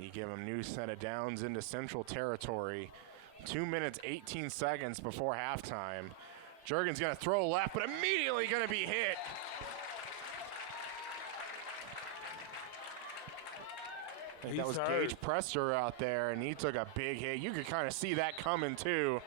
You give him new set of downs into Central territory. 2 minutes, 18 seconds before halftime. Juergen's going to throw left, but immediately going to be hit. I think that was hurt. Gage Presser out there, and he took a big hit. You could kind of see that coming, too.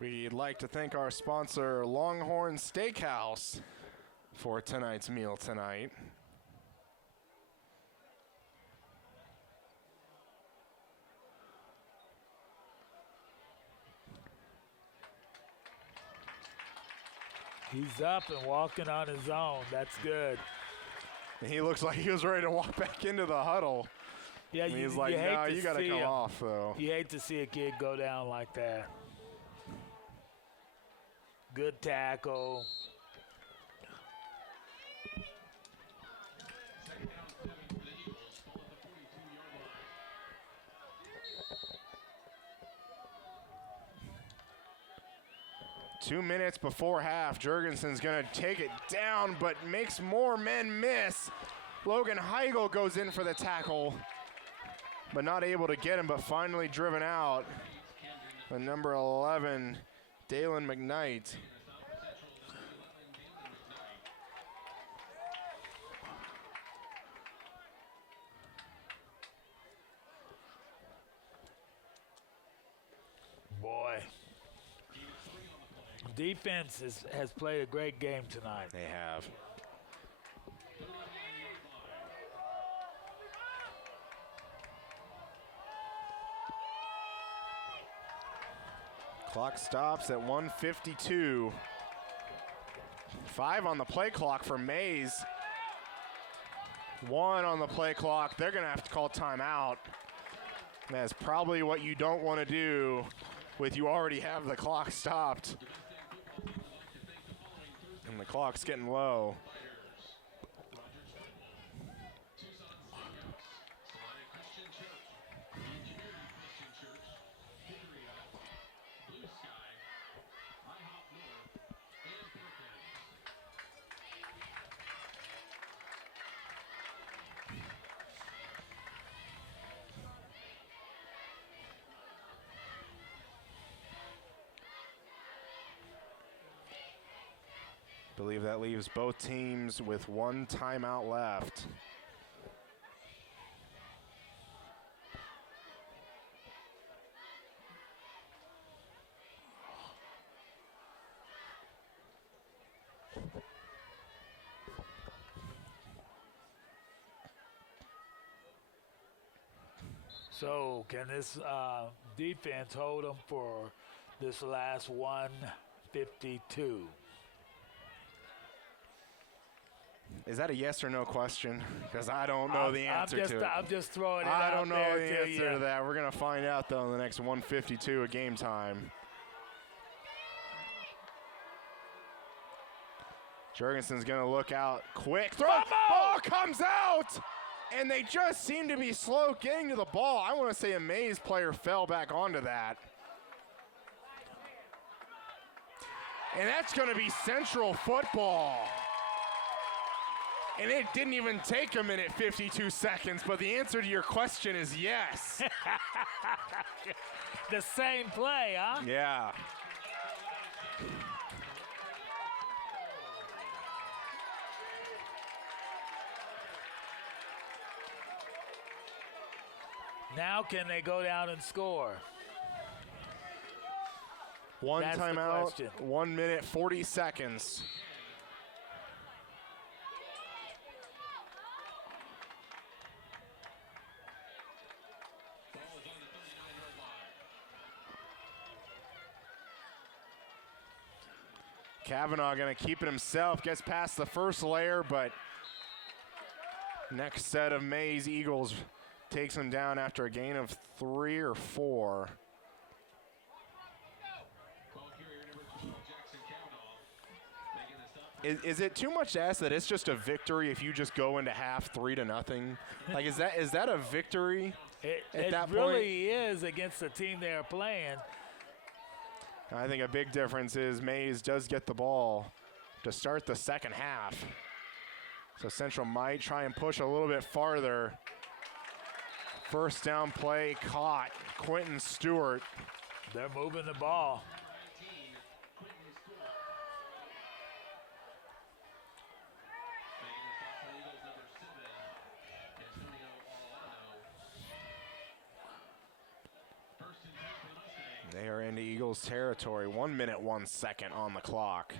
We'd like to thank our sponsor, Longhorn Steakhouse, for tonight's meal tonight. He's up and walking on his own. That's good. And he looks like he was ready to walk back into the huddle. Yeah, And he's like, hate no, to you got to see come him. off, though. You hate to see a kid go down like that. Good tackle. Second down 7 for the Eagles. Ball at the 42-yard line. 2 minutes before half, Juergensen's going to take it down, but makes more men miss. Logan Heigl goes in for the tackle, but not able to get him, but finally driven out. The number 11, Dalen McKnight. Boy. Defense has played a great game tonight. They have. Clock stops at 1:52. 5 on the play clock for Maize. 1 on the play clock. They're going to have to call timeout. That's probably what you don't want to do with you already have the clock stopped. And the clock's getting low. Believe that leaves both teams with 1 timeout left. So can this defense hold them for this last 152? Is that a yes or no question? Because I don't know the answer to it. I'm just throwing it I out don't know there the to answer you. to that. We're going to find out, though, in the next 152 at game time. Jurgensen's going to look out. Quick throw. Ball comes out! And they just seem to be slow getting to the ball. I want to say a Maize player fell back onto that. And that's going to be Central football. And it didn't even take a minute 52 seconds, but the answer to your question is yes. The same play, huh? Yeah. Now can they go down and score? One That's the timeout, question. 1 minute, 40 seconds. Ball is on the 39-yard line. Kavanaugh going to keep it himself, gets past the first layer, but next set of Maize Eagles takes him down after a gain of 3 or 4. Ball carrier number 12, Jackson Kavanaugh, making the stop. Is it too much to ask that it's just a victory if you just go into half 3-0? Like, is that a victory? It that really is against the team they're playing. I think a big difference is Maize does get the ball to start the second half. So Central might try and push a little bit farther. First down play caught. Quentin Stewart. They're moving the ball. They are into Eagles territory. 1 minute, 1 second on the clock.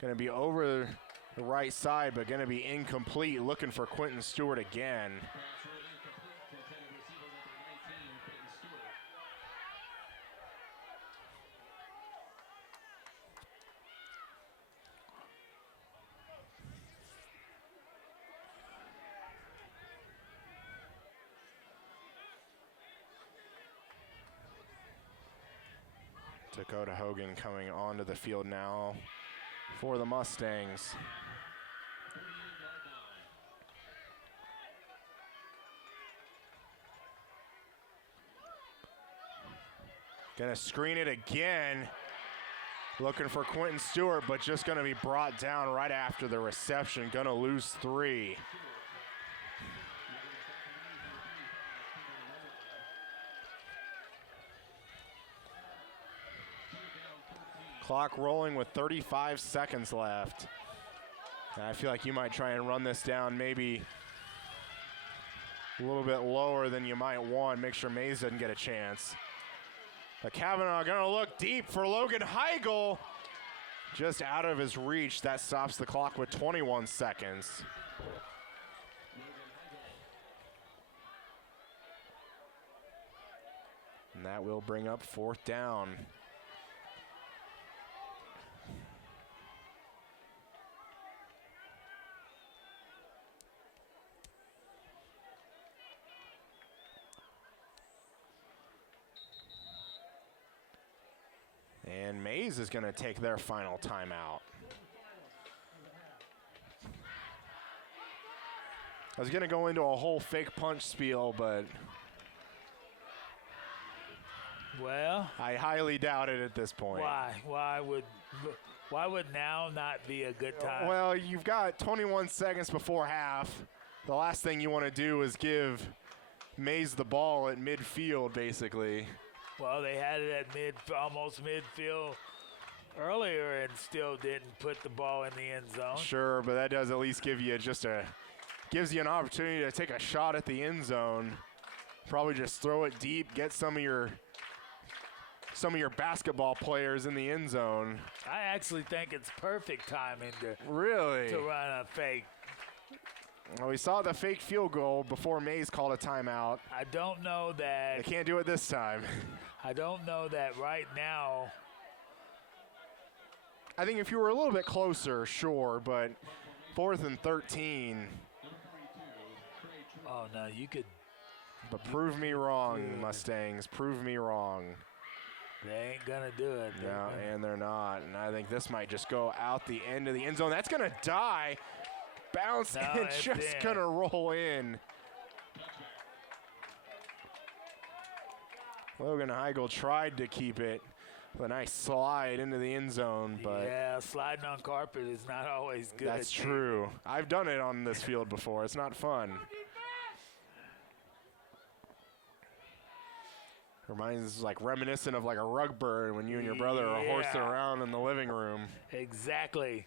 Going to be over the right side, but going to be incomplete. Looking for Quentin Stewart again. Dakota Hogan coming onto the field now for the Mustangs. Gonna screen it again. Looking for Quentin Stewart, but just gonna be brought down right after the reception. Gonna lose 3. Clock rolling with 35 seconds left. And I feel like you might try and run this down maybe a little bit lower than you might want. Make sure Maize doesn't get a chance. But Kavanaugh gonna look deep for Logan Heigl. Just out of his reach. That stops the clock with 21 seconds. And that will bring up 4th down. And Maize is going to take their final timeout. I was going to go into a whole fake punch spiel, but Well, I highly doubt it at this point. why? Why would now not be a good time? Well, you've got 21 seconds before half. The last thing you want to do is give Maize the ball at midfield, basically. Well, they had it at almost midfield earlier and still didn't put the ball in the end zone. Sure, but that does at least give you gives you an opportunity to take a shot at the end zone. Probably just throw it deep, get some of your some of your basketball players in the end zone. I actually think it's perfect timing Really? to run a fake. Well, we saw the fake field goal before Maize called a timeout. I don't know that. They can't do it this time. I don't know that right now. I think if you were a little bit closer, sure, but 4th and 13. Oh, no, you could. But prove me wrong, Mustangs. Prove me wrong. They ain't going to do it. No, and they're not. And I think this might just go out the end of the end zone. That's going to die. Bounce and just going to roll in. Logan Heigl tried to keep it. A nice slide into the end zone, but yeah, sliding on carpet is not always good. that's true. I've done it on this field before. It's not fun. Reminds like reminiscent of like a rug bird when you and your brother are horsing around in the living room. Exactly.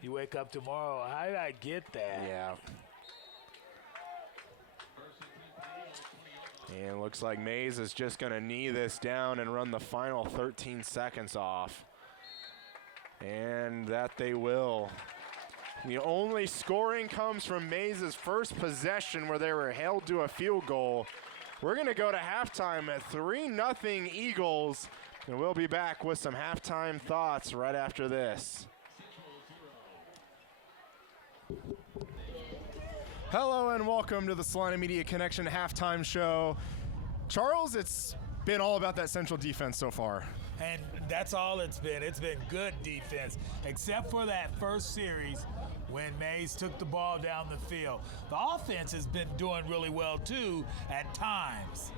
You wake up tomorrow, how did I get that? Yeah. And it looks like Maize is just going to knee this down and run the final 13 seconds off. And that they will. The only scoring comes from Maize's first possession where they were held to a field goal. We're going to go to halftime at 3-0 Eagles. And we'll be back with some halftime thoughts right after this. Hello and welcome to the Salina Media Connection halftime show. Charles, it's been all about that Central defense so far. And that's all it's been. It's been good defense, except for that first series when Maize took the ball down the field. The offense has been doing really well, too, at times.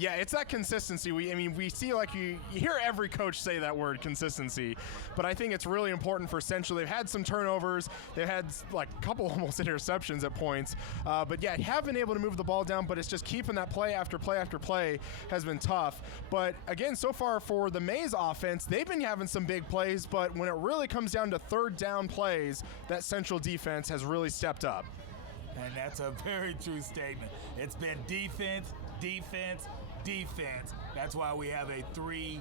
Yeah, it's that consistency. We see like you hear every coach say that word, consistency, but I think it's really important for Central. They've had some turnovers. They've had like a couple almost interceptions at points, but yeah, have been able to move the ball down, but it's just keeping that play after play after play has been tough. But again, so far for the Maize offense, they've been having some big plays, but when it really comes down to third down plays, that Central defense has really stepped up. And that's a very true statement. It's been defense, defense, defense. That's why we have a 3-0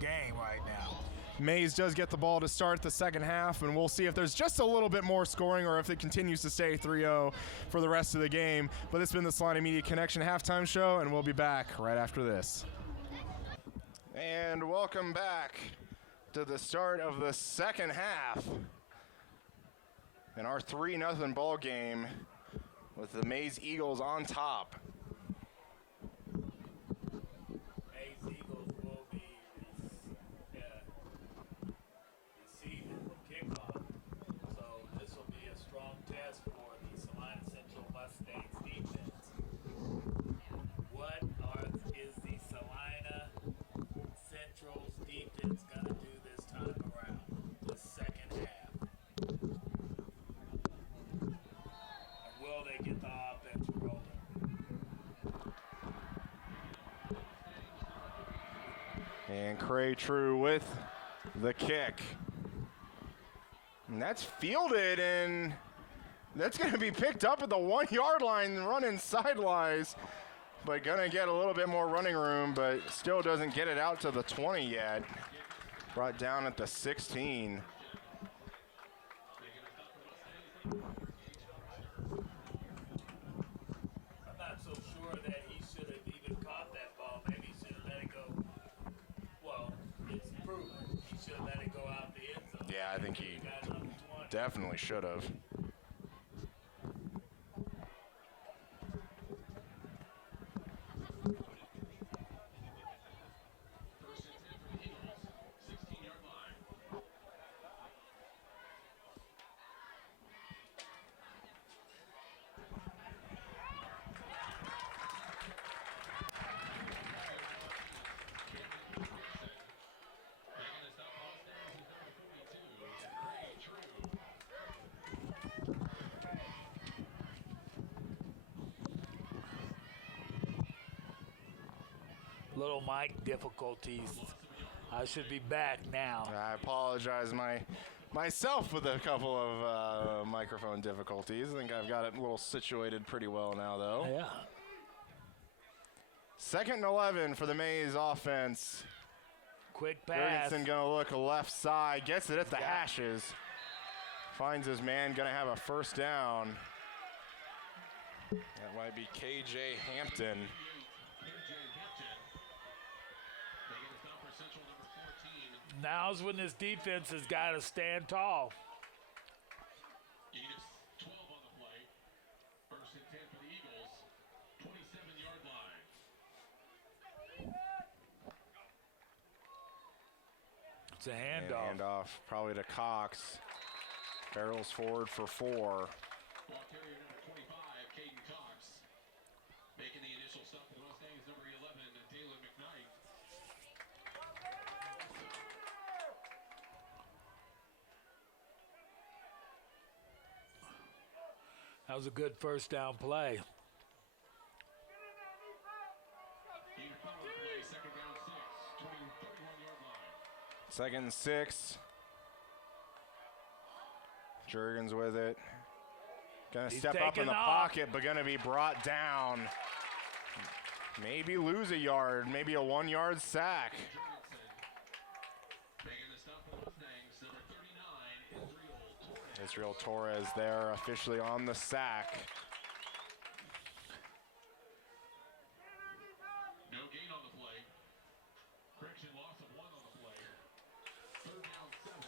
game right now. Maize does get the ball to start the second half, and we'll see if there's just a little bit more scoring or if it continues to stay 3-0 for the rest of the game. But it's been the Salina Media Connection halftime show, and we'll be back right after this. And welcome back to the start of the second half in our 3-0 ball game with the Maize Eagles on top. And Cray True with the kick. And that's fielded, and that's going to be picked up at the 1 yard line, running sidelines. But going to get a little bit more running room, but still doesn't get it out to the 20 yet. Brought down at the 16. Yeah, I think he definitely should have. Little mic difficulties. I should be back now. I apologize myself with a couple of microphone difficulties. I think I've got it a little situated pretty well now, though. Yeah. 2nd and 11 for the Maize offense. Quick pass. Jurgensen gonna look left side, gets it at the hashes. Finds his man, gonna have a first down. That might be KJ Hampton. Now's when this defense has got to stand tall. Gain of 12 on the play. 1st and 10 for the Eagles. 27-yard line. It's a And handoff. handoff probably to Cox. Barrels forward for 4. Ball carrier number 25, Caden Cox. Making the initial stop for the Mustangs, number 11, Taylor McKnight. That was a good first down play. Gain of 5 on the play, 2nd down 6, 31-yard line. 2nd and 6. Jurgens with it. Gonna He's step up in taking the off. pocket, but gonna be brought down. Maybe lose a yard, maybe a 1-yard sack. Making the stop for the Mustangs, number 39, Israel Torres there officially on the sack. No gain on the play. Correction, loss of 1 on the play. 3rd down 7,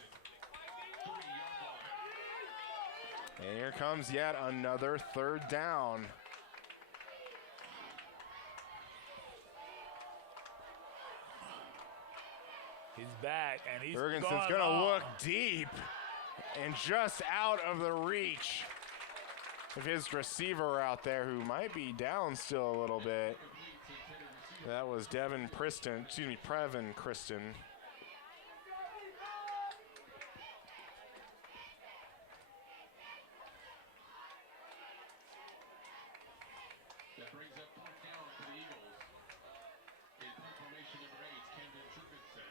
30-yard line. And here comes yet another 3rd down. He's back, and he's Jurgensen's going gonna long. look deep and just out of the reach of his receiver out there, who might be down still a little bit. That was Previn Kristen. That brings up 4th down for the Eagles. In punt formation number 8, Camden Jurgensen.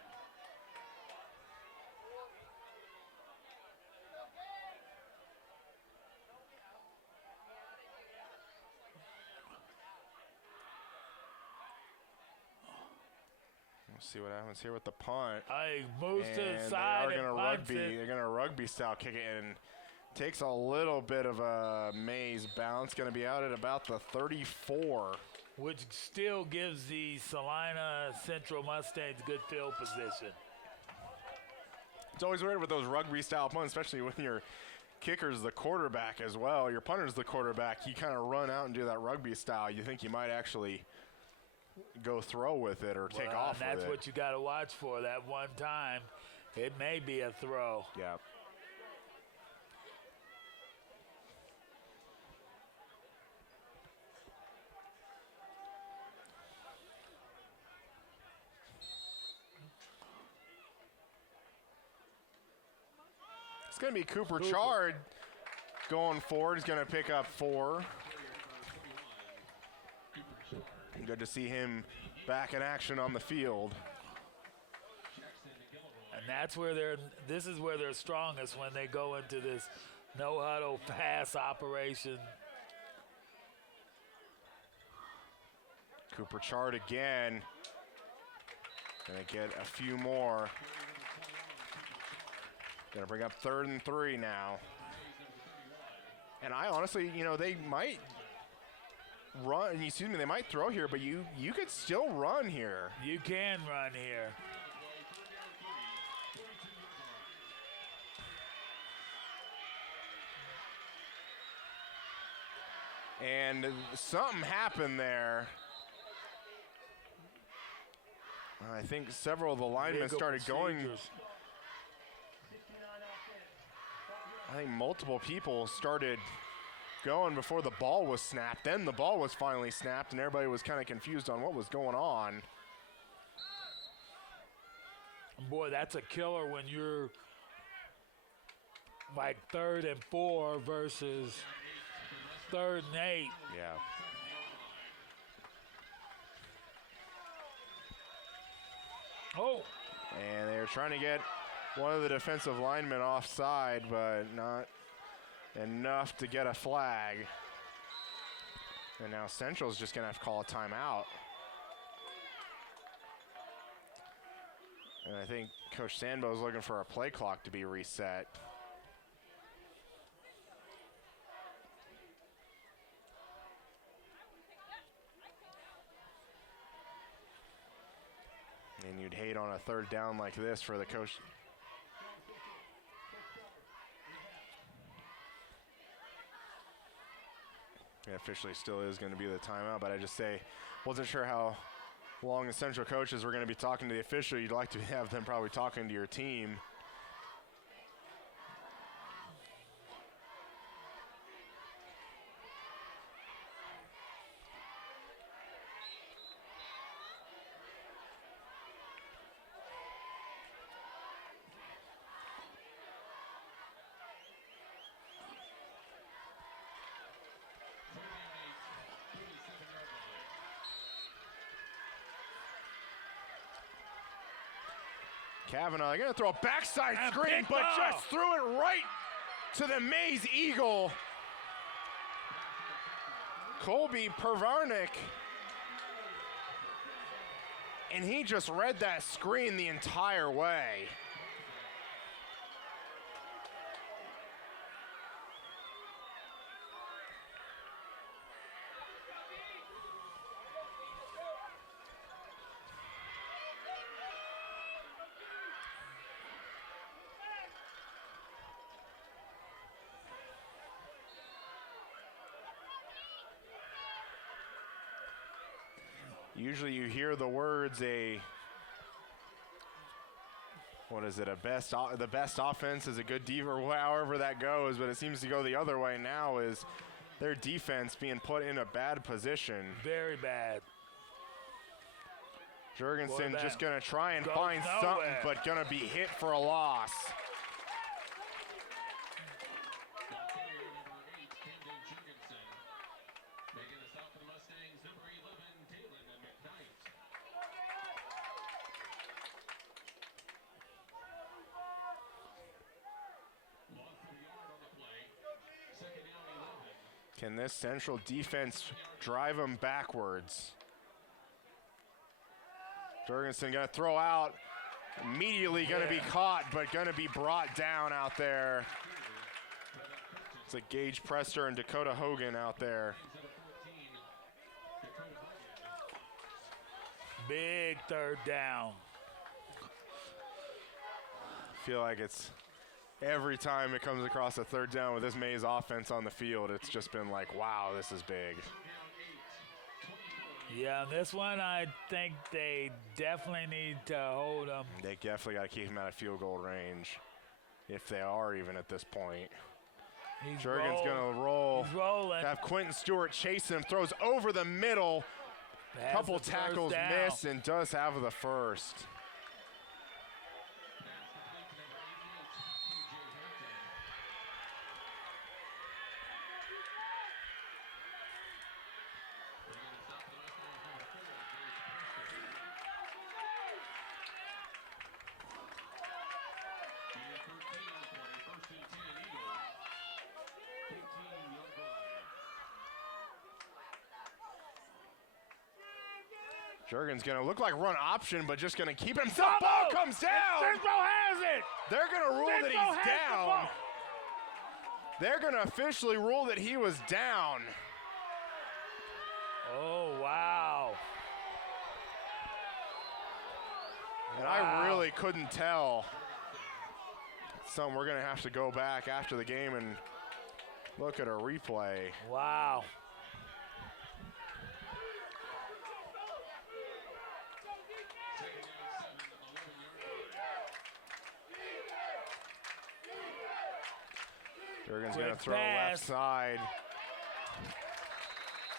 We'll see what happens here with the punt. He moves to the And side they are and gonna punts rugby. it. They're gonna rugby style kick it and takes a little bit of a Maize bounce. Gonna be out at about the 34. Which still gives the Salina Central Mustangs good field position. It's always weird with those rugby style punts, especially when your kicker's the quarterback as well. Your punter's the quarterback. You kind of run out and do that rugby style. You think you might actually go throw with it or take Well, off and that's with it. what you got to watch for. That one time, it may be a throw. Yeah. It's going to be Cooper Chard going forward. He's going to pick up 4. Good to see him back in action on the field. And that's where this is where they're strongest, when they go into this no huddle pass operation. Cooper Chard again. Gonna get a few more. Gonna bring up 3rd and 3 now. And I honestly, they might run, excuse me, they might throw here, but you could still run here. You can run here. And something happened there. I think several of the linemen Legal started going. procedures. I think multiple people started going before the ball was snapped. Then the ball was finally snapped, and everybody was kind of confused on what was going on. Boy, that's a killer when you're like 3rd and 4 versus 3rd and 8. Yeah. Oh, And they're trying to get one of the defensive linemen offside, but not enough to get a flag. And now Central's just going to have to call a timeout. And I think Coach Sandbo is looking for a play clock to be reset. And you'd hate on a third down like this for the coach. It officially still is going to be the timeout, but I just say, wasn't sure how long the Central coaches were going to be talking to the official. You'd like to have them probably talking to your team. Kavanaugh going to throw a backside screen, but just threw it right to the Maize Eagle. Colby Pervarnik. And he just read that screen the entire way. Usually you hear the words the best offense is a good defense, or however that goes, but it seems to go the other way now is their defense being put in a bad position. Very bad. Jurgensen just going to try and find something, but going to be hit for a loss. Can this Central defense drive them backwards? Jurgensen going to throw out, immediately going to be caught, but going to be brought down out there. It's like Gage Prester and Dakota Hogan out there. Big third down. I feel like it's every time it comes across a third down with this Maize offense on the field, it's just been like, wow, this is big. Yeah, this one I think they definitely need to hold them. They definitely got to keep him out of field goal range, if they are even at this point. Jurgen's going to roll. He's rolling. Have Quentin Stewart chasing him, throws over the middle. Couple tackles miss and does have the first. Jurgen's going to look like run option, but just going to keep himself. Ball comes down. Central has it. They're going to rule that he's down. They're going to officially rule that he was down. Oh, wow. And I really couldn't tell. Something we're going to have to go back after the game and look at a replay. Wow. Jurgen's going to throw left side.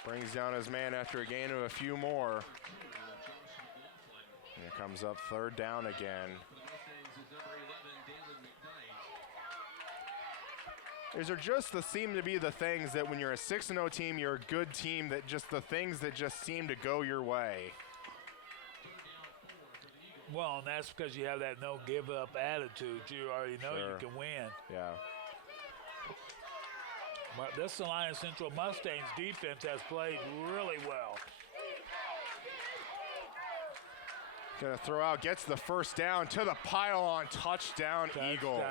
Brings down his man after a gain of a few more. And it comes up third down again. These are just seem to be the things that when you're a 6-0 team, you're a good team, that just the things that just seem to go your way. Well, and that's because you have that no give up attitude. You already know you can win. Yeah. But this Salina Central Mustangs defense has played really well. Gonna throw out, gets the first down to the pylon. Touchdown, Eagles.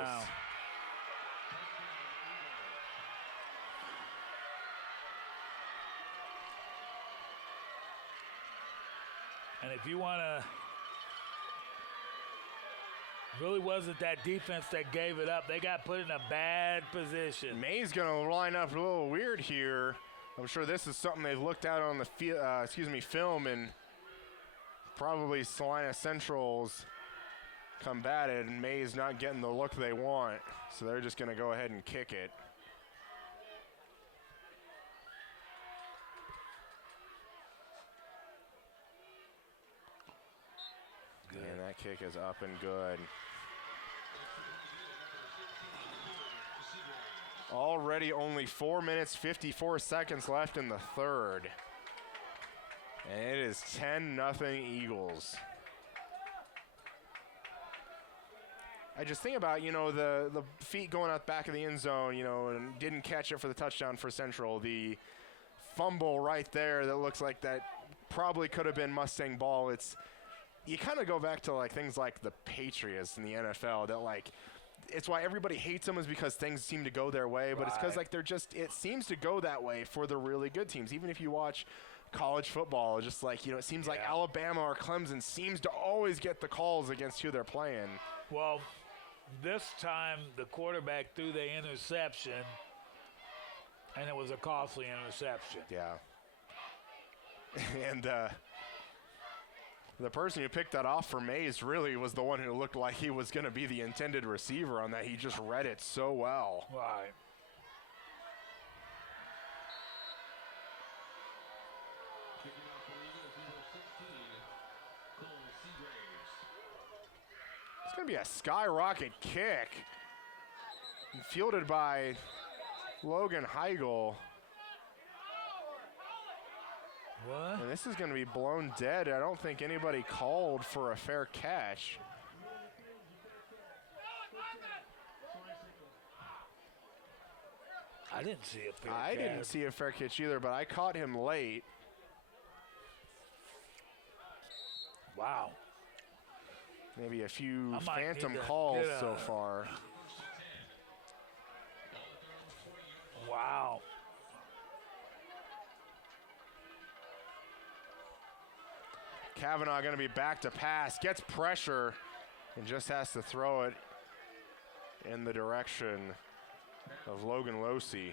And if you want to, really wasn't that defense that gave it up. They got put in a bad position. Maize gonna line up a little weird here. I'm sure this is something they've looked at on the film, and probably Salina Central's combated, and Maize not getting the look they want. So they're just gonna go ahead and kick it. Good. And that kick is up and good. Already only 4 minutes, 54 seconds left in the third. And it is 10-0 Eagles. I just think about, the feet going out back of the end zone, and didn't catch it for the touchdown for Central. The fumble right there that looks like that probably could have been Mustang ball. You kind of go back to things like the Patriots in the NFL that it's why everybody hates them, is because things seem to go their way, but it's because it seems to go that way for the really good teams. Even if you watch college football, it seems like Alabama or Clemson seems to always get the calls against who they're playing. Well, this time the quarterback threw the interception, and it was a costly interception. Yeah. And the person who picked that off for Maize really was the one who looked like he was going to be the intended receiver on that. He just read it so well. Right. It's going to be a skyrocket kick. Fielded by Logan Heigl. What? And this is going to be blown dead. I don't think anybody called for a fair catch. I didn't see a fair catch. I didn't see a fair catch either, but I caught him late. Wow. Maybe a few phantom calls so far. Wow. Kavanaugh going to be back to pass, gets pressure, and just has to throw it in the direction of Logan Losey.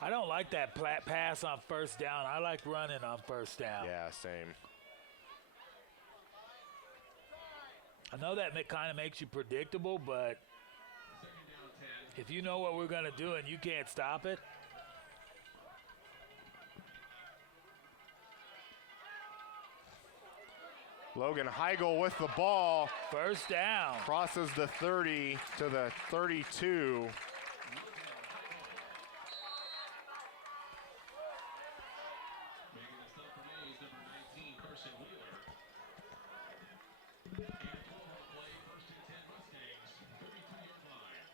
I don't like that pass on first down. I like running on first down. Yeah, same. I know that kind of makes you predictable, but if you know what we're going to do and you can't stop it. Logan Heigl with the ball. First down. Crosses the 30 to the 32. Making the stop for Maize, number 19, Carson Wheeler. And 12 on the play, first and 10 Mustangs, 32-yard line.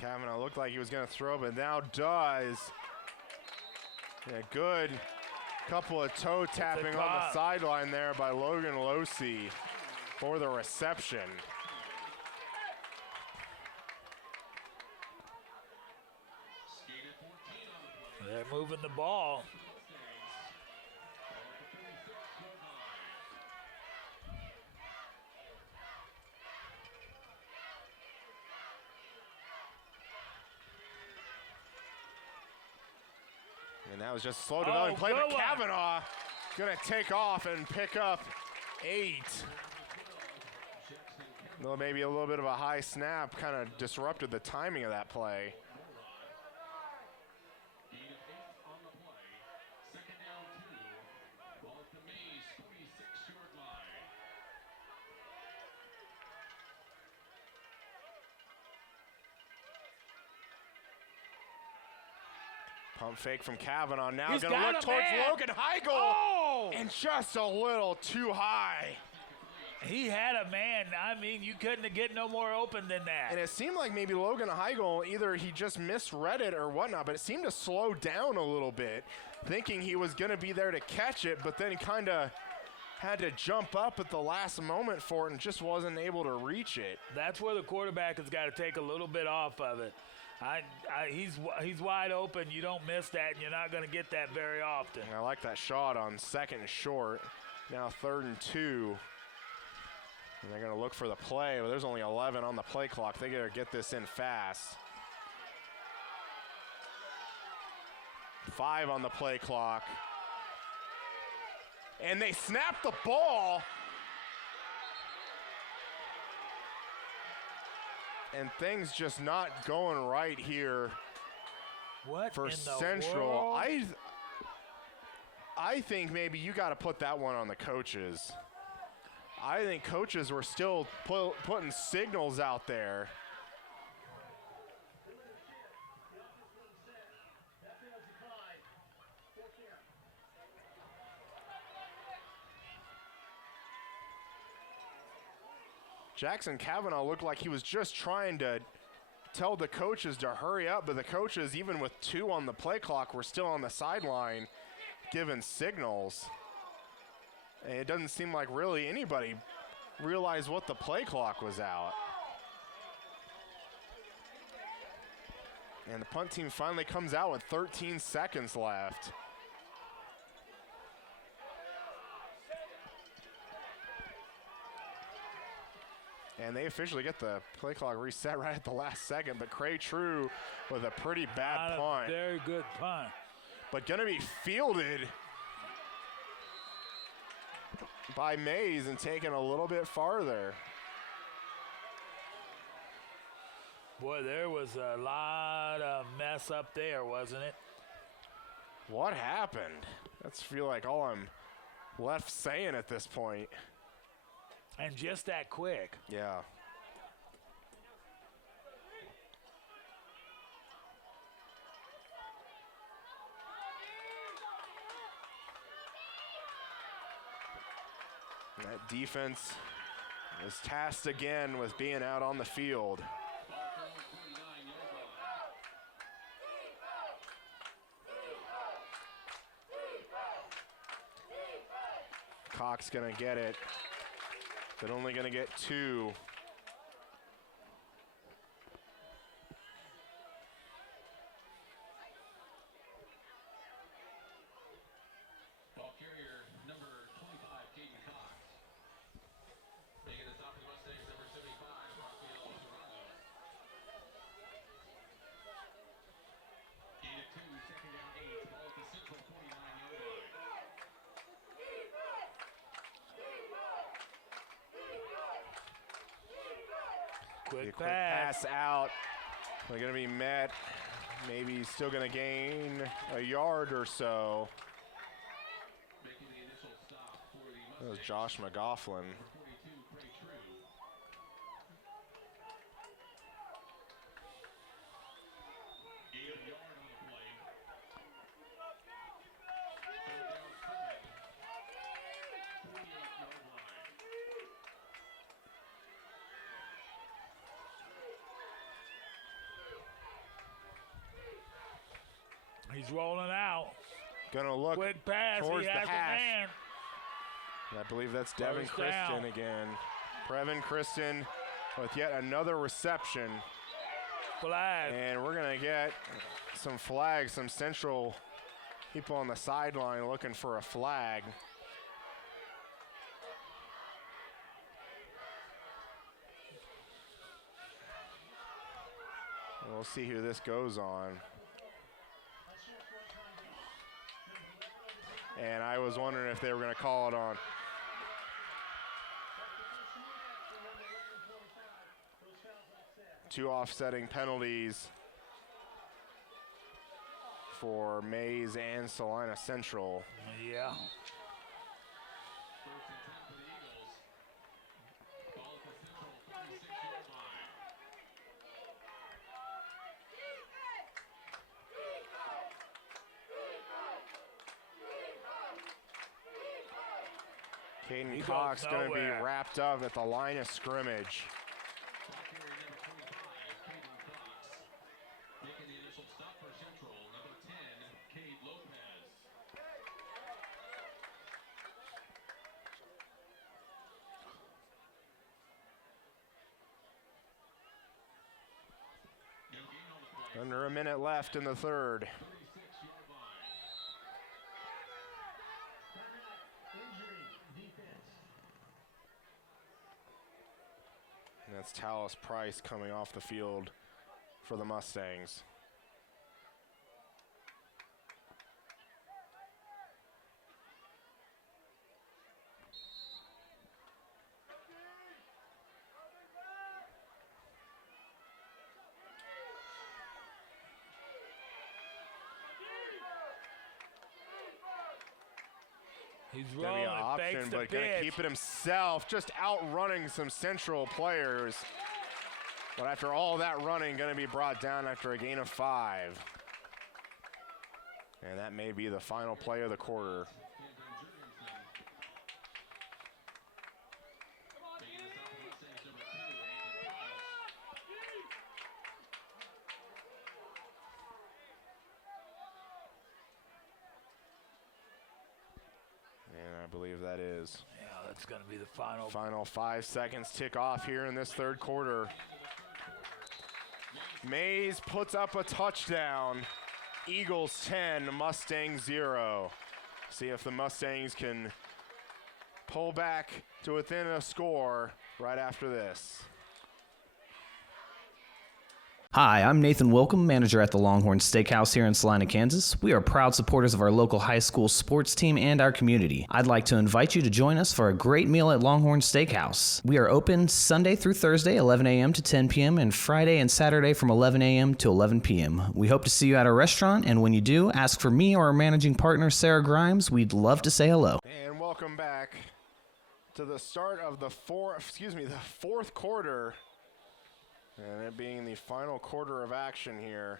Kavanaugh looked like he was going to throw, but now does. Yeah, good couple of toe tapping on the sideline there by Logan Losey for the reception. They're moving the ball. And that was just slow developing play, but Kavanaugh going to take off and pick up 8. Though maybe a little bit of a high snap kind of disrupted the timing of that play. On the play, second down 2, ball at the Maize 46-yard line. Pump fake from Kavanaugh. Now He's going to look towards Logan Heigl. Oh! And just a little too high. He had a man. I mean, you couldn't get no more open than that. And it seemed like maybe Logan Heigl, either he just misread it or whatnot, but it seemed to slow down a little bit, thinking he was going to be there to catch it, but then kind of had to jump up at the last moment for it and just wasn't able to reach it. That's where the quarterback has got to take a little bit off of it. He's wide open. You don't miss that, and you're not going to get that very often. And I like that shot on 2nd and short. Now 3rd and 2. And they're going to look for the play, but there's only 11 on the play clock. They got to get this in fast. 5 on the play clock. And they snap the ball. And things just not going right here What for in the Central. world? I think maybe you got to put that one on the coaches. I think coaches were still putting signals out there. Jackson Kavanaugh looked like he was just trying to tell the coaches to hurry up, but the coaches, even with 2 on the play clock, were still on the sideline giving signals. And it doesn't seem like really anybody realized what the play clock was out. And the punt team finally comes out with 13 seconds left. And they officially get the play clock reset right at the last second, but Craig True with a pretty bad Not punt. a very good punt. But gonna be fielded by Maize and taken a little bit farther. Boy, there was a lot of mess up there, wasn't it? What happened? That's feel like all I'm left saying at this point. And just that quick. Yeah. And that defense is tasked again with being out on the field. Cox gonna get it, but only gonna get 2. Ball carrier number 25, Caden Cox. Making the stop for the Mustangs, number 75, Rafael Serrano. Gain of 2, 2nd down 8, ball at the Central 49-yard line. Quick Quick pass out. They're going to be met. Maybe he's still going to gain a yard or so. Making the initial stop for the That was Mustangs. Josh McGoughlin. Number 42, Craig True. Gain of a yard on the play. 3rd down 7. 28-yard line. He's rolling out. Going to look Quick pass. towards He the has a hash. man. And I believe that's Devin First Christian down. again. Previn Christian with yet another reception. Flag. And we're going to get some flags, some Central people on the sideline looking for a flag. And we'll see who this goes on. And I was wondering if they were going to call it on. Two offsetting penalties for Maize and Salina Central. Yeah. 1st and 10 for the Eagles. Ball at the Central 36-yard line. Caden He Cox goes going to be nowhere. wrapped up at the line of scrimmage. Ball carrier number 25, Caden Cox. Making the initial stop for Central, number 10, Cade Lopez. No gain on the play. Under a minute left in the third. 36-yard line. And that's Talus Price coming off the field for the Mustangs. He's Gonna be rolling, an option, fakes the but gonna pitch. keep it himself, just outrunning some Central players. But after all that running, gonna be brought down after a gain of 5. And that may be the final play of the quarter. And I believe that is. Yeah, that's going to be the final. Final 5 seconds tick off here in this third quarter. Maize puts up a touchdown. Eagles 10, Mustangs 0. See if the Mustangs can pull back to within a score right after this. Hi, I'm Nathan Wilcom, manager at the Longhorn Steakhouse here in Salina, Kansas. We are proud supporters of our local high school sports team and our community. I'd like to invite you to join us for a great meal at Longhorn Steakhouse. We are open Sunday through Thursday, 11 a.m. to 10 p.m., and Friday and Saturday from 11 a.m. to 11 p.m. We hope to see you at our restaurant, and when you do, ask for me or our managing partner, Sarah Grimes. We'd love to say hello. And welcome back to the start of the fourth quarter. And it being the final quarter of action here.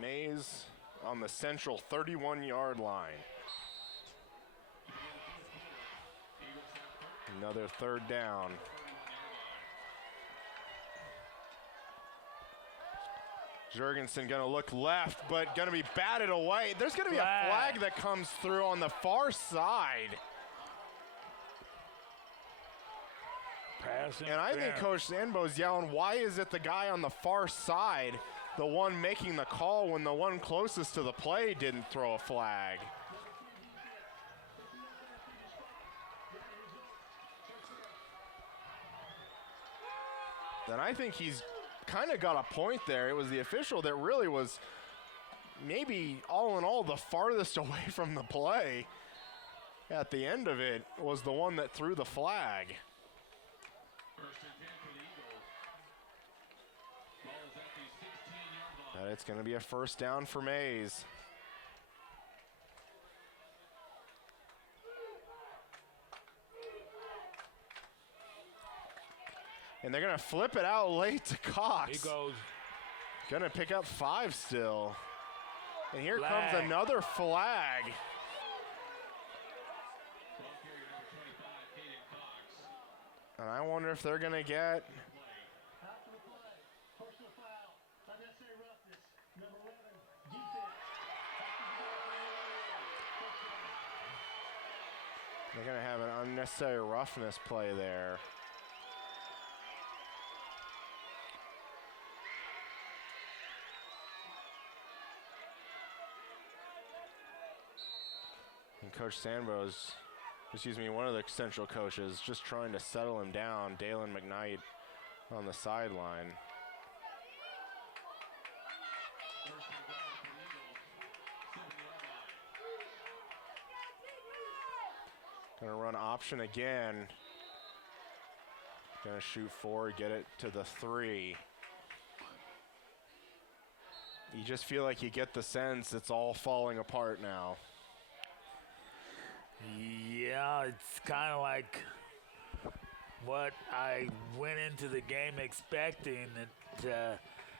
Maize on the Central 31-yard line. Another third down. Jurgensen gonna look left, but gonna be batted away. There's gonna be a flag that comes through on the far side. And I think Coach Sandbo's yelling, why is it the guy on the far side, the one making the call when the one closest to the play didn't throw a flag? And I think he's kind of got a point there. It was the official that really was maybe all in all the farthest away from the play. At the end of it was the one that threw the flag. First and 10 for the Eagles. Ball is at the 16-yard line. But it's going to be a first down for Maize. And they're going to flip it out late to Cox. He goes. Going to pick up 5 still. And here Flag. comes another flag. Ball carrier number 25, Caden Cox. And I wonder if they're going to get... After the play, personal foul, unnecessary roughness, number 11, defense. They're going to have an unnecessary roughness play there. And Coach Sandbo's, one of the Central coaches, just trying to settle him down. Dalen McKnight on the sideline. First and goal for the Eagles. 7-yard line. Gonna run option again. Gonna shoot 4, get it to the 3. You just feel like you get the sense it's all falling apart now. Yeah, it's kind of like what I went into the game expecting it to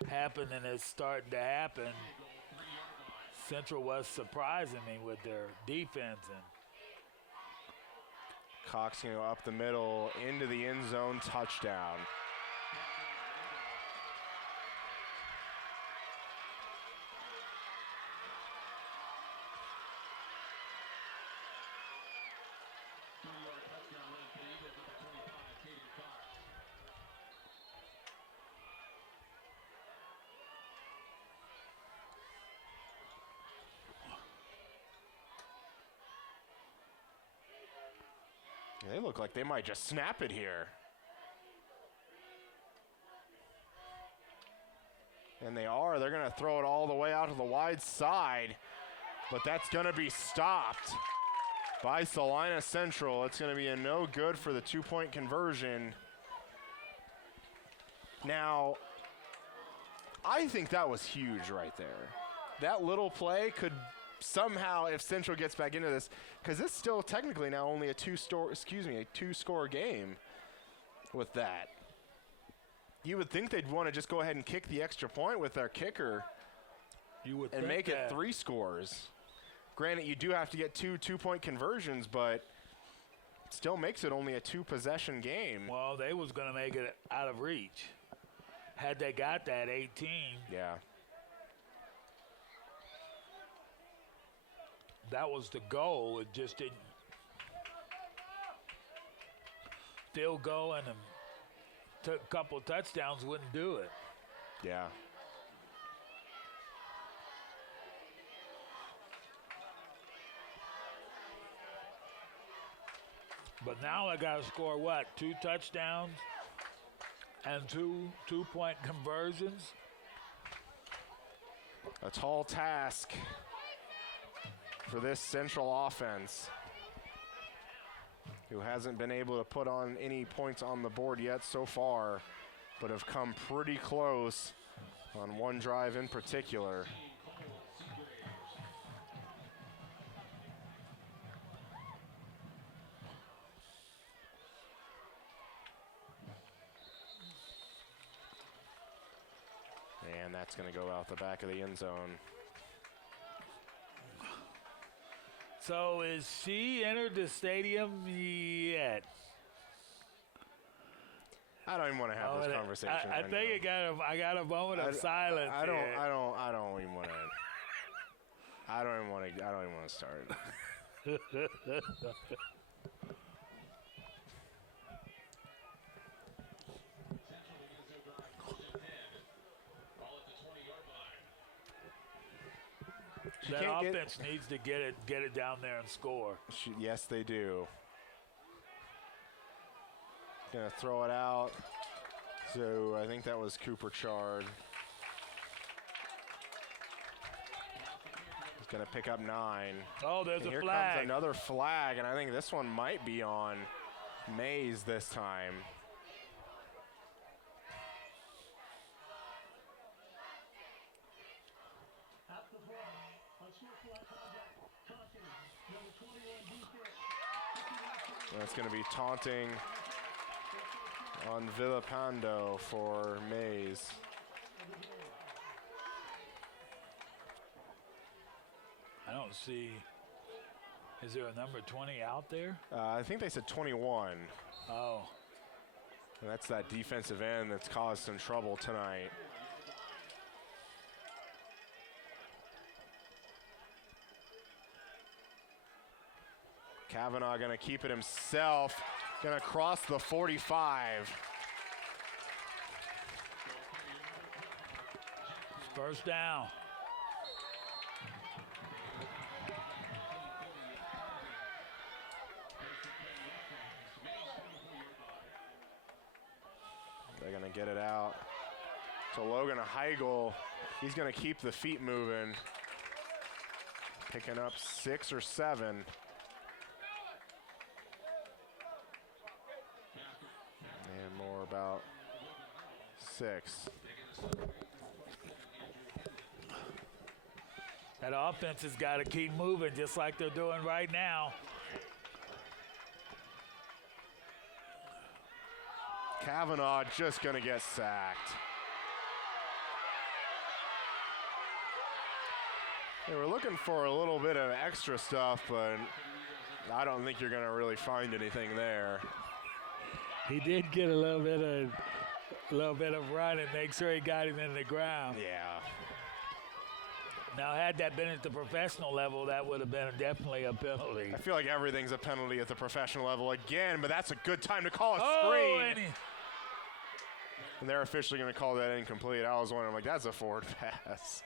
happen, and it's starting to happen. Central was surprising me with their defense. And Cox going to go up the middle into the end zone, touchdown. They look like they might just snap it here. And they are. They're going to throw it all the way out to the wide side. But that's going to be stopped by Salina Central. It's going to be a no good for the two-point conversion. Now, I think that was huge right there. That little play could somehow, if Central gets back into this, because it's still technically now only a two-score game with that. You would think they'd want to just go ahead and kick the extra point with their kicker and make it 3 scores. Granted, you do have to get two-point conversions, but it still makes it only a 2-possession game. Well, they was going to make it out of reach. Had they got that 18. Yeah. That was the goal. It just didn't. Field goal and a couple touchdowns wouldn't do it. Yeah. But now I got to score what? 2 touchdowns and two-point conversions. A tall task for this Central offense, who hasn't been able to put on any points on the board yet so far, but have come pretty close on one drive in particular. And that's going to go out the back of the end zone. So is she entered the stadium yet? I don't even want to have this conversation. I think I got a moment of silence. I don't even want to. I don't even want to start. That offense needs to get it down there and score. Yes, they do. Gonna throw it out. So I think that was Cooper Chard. He's gonna pick up 9. Oh, there's and a here flag. Comes another flag, and I think this one might be on Maize this time. That's going to be taunting on Villapando for Maize. I don't see. Is there a number 20 out there? I think they said 21. Oh. And that's that defensive end that's caused some trouble tonight. Kavanaugh going to keep it himself. Going to cross the 45. First down. They're going to get it out to Logan Heigl. He's going to keep the feet moving. Picking up 6 or 7. And more about 6. That offense has got to keep moving just like they're doing right now. Kavanaugh just going to get sacked. They were looking for a little bit of extra stuff, but I don't think you're going to really find anything there. He did get a little bit of run and make sure he got him in the ground. Yeah. Now, had that been at the professional level, that would have been definitely a penalty. I feel like everything's a penalty at the professional level again, but that's a good time to call a Oh, screen. And they're officially going to call that incomplete. I was wondering, like, that's a forward pass.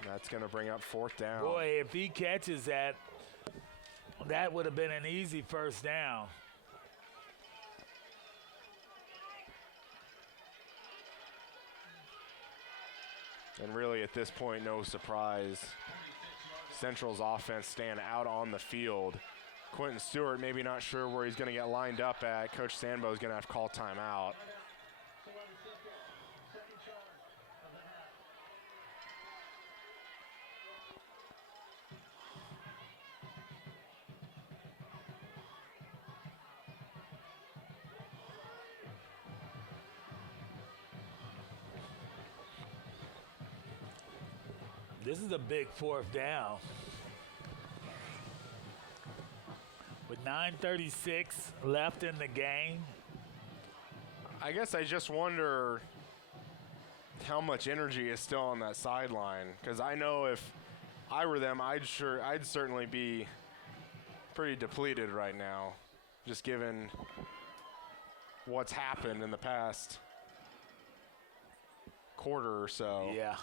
And that's going to bring up 4th down. Boy, if he catches that, that would have been an easy first down. And really, at this point, no surprise. Central's offense staying out on the field. Quentin Stewart maybe not sure where he's going to get lined up at. Coach Sandbo is going to have to call timeout. This is a big 4th down. With 9:36 left in the game. I guess I just wonder how much energy is still on that sideline, because I know if I were them, I'd certainly be pretty depleted right now, just given what's happened in the past quarter or so. Yeah.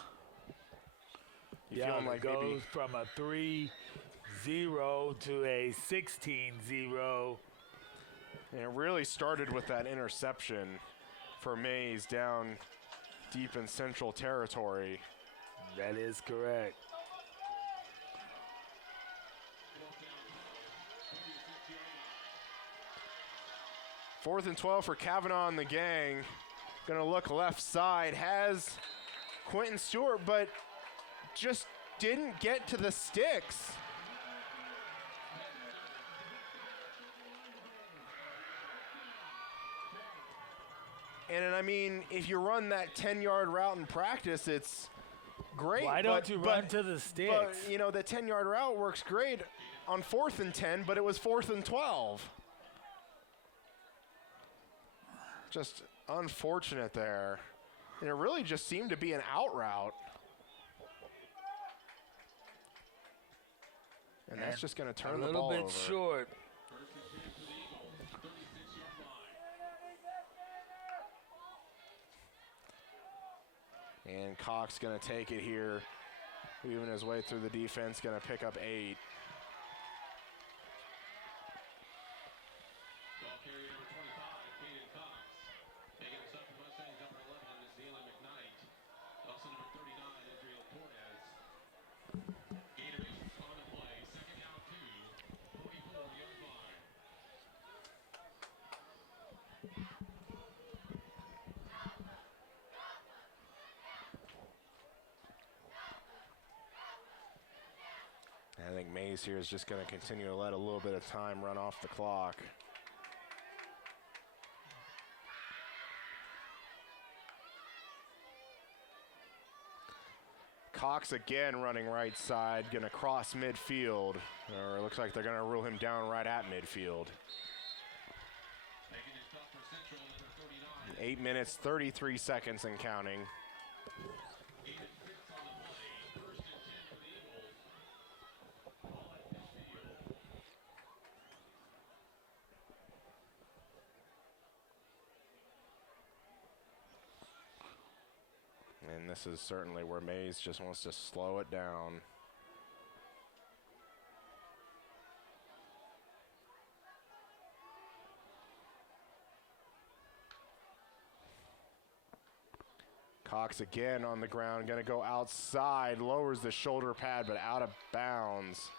You feeling like it goes maybe from a 3-0 to a 16-0. and it really started with that interception for Maize down deep in Central territory. That is correct. Fourth and 12 for Kavanaugh and the gang. Gonna look left side, has Quentin Stewart, but just didn't get to the sticks. And I mean, if you run that 10-yard route in practice, it's great. Why don't you run to the sticks? But, you know, the 10-yard route works great on 4th and 10, but it was 4th and 12. Just unfortunate there. And it really just seemed to be an out route. And that's just going to turn the ball over. A little bit short. And Cox going to take it here, weaving his way through the defense, going to pick up 8. Ball carrier number 25, Kaden Cox. Taking us up to Mustangs number 11 is Zayla McKnight. Also number 39, Israel Cortez. Gators on the play. 2nd down 2. 44-yard line. I think Maize here is just going to continue to let a little bit of time run off the clock. Cox again running right side, going to cross midfield. Or it looks like they're going to rule him down right at midfield. Making it tough for Central, number 39. 8 minutes, 33 seconds and counting. Even Fitz on the play. 1st and 10 for the Eagles. Ball at midfield. And this is certainly where Maize just wants to slow it down. Cox again on the ground, going to go outside, lowers the shoulder pad, but out of bounds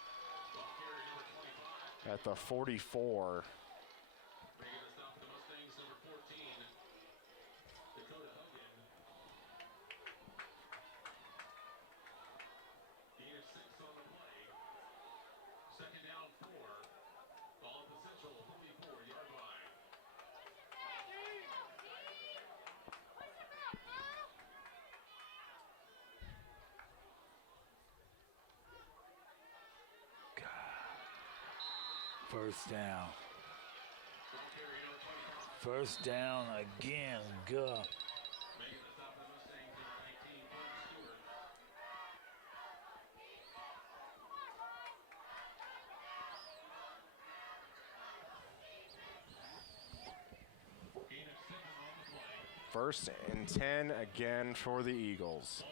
Ball carrier number 25. at the 44. Bringing us up to the Mustangs number 14. Dakota Hogan. First down. First down again. Go. First and 10 again for the Eagles.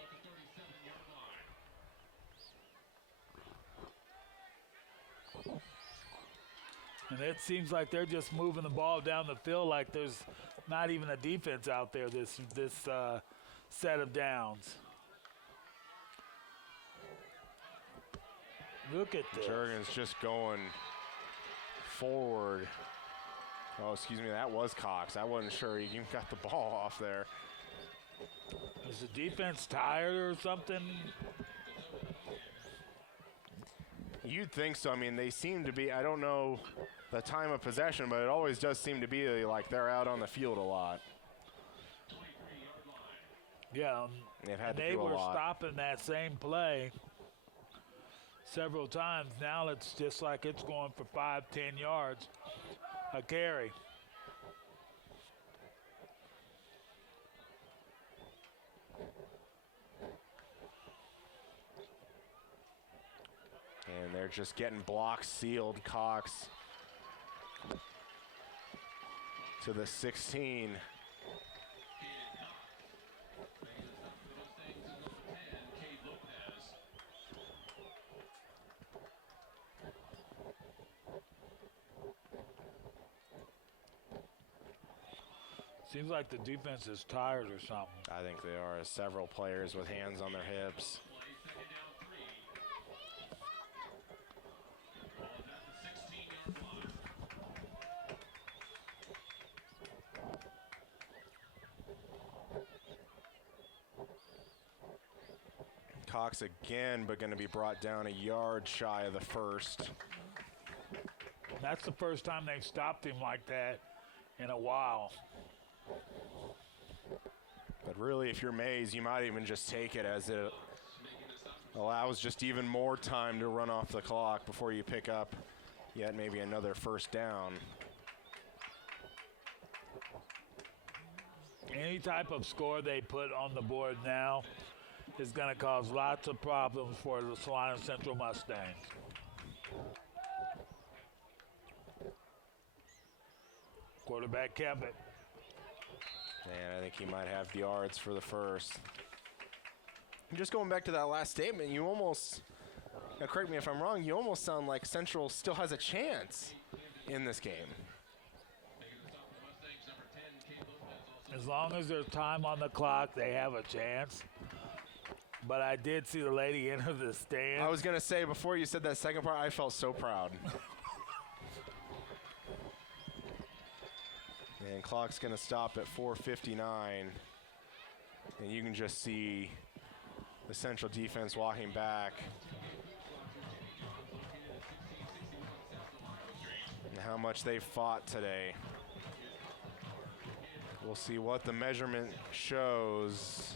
And it seems like they're just moving the ball down the field like there's not even a defense out there this set of downs. Look at this. Jurgens just going forward. Oh, excuse me, that was Cox. I wasn't sure he even got the ball off there. Is the defense tired or something? You'd think so. I mean, they seem to be, I don't know the time of possession, but it always does seem to be like they're out on the field a lot. Yeah, They've had to they do a were lot. stopping that same play several times. Now it's just like it's going for 5-10 yards a carry. And they're just getting blocks sealed. Cox to the 16. Seems like the defense is tired or something. I think they are. Several players with hands on their hips. Cox again, but going to be brought down a yard shy of the first. That's the first time they've stopped him like that in a while. But really, if you're Maize, you might even just take it, as it allows just even more time to run off the clock before you pick up yet maybe another first down. Any type of score they put on the board now is going to cause lots of problems for the Salina Central Mustangs. Quarterback kept it. And I think he might have the yards for the first. Just going back to that last statement, you almost, now correct me if I'm wrong, you almost sound like Central still has a chance in this game. As long as there's time on the clock, they have a chance. But I did see the lady enter the stand. I was going to say, before you said that second part, I felt so proud. And clock's going to stop at 4:59. And you can just see the Central defense walking back. And how much they fought today. We'll see what the measurement shows.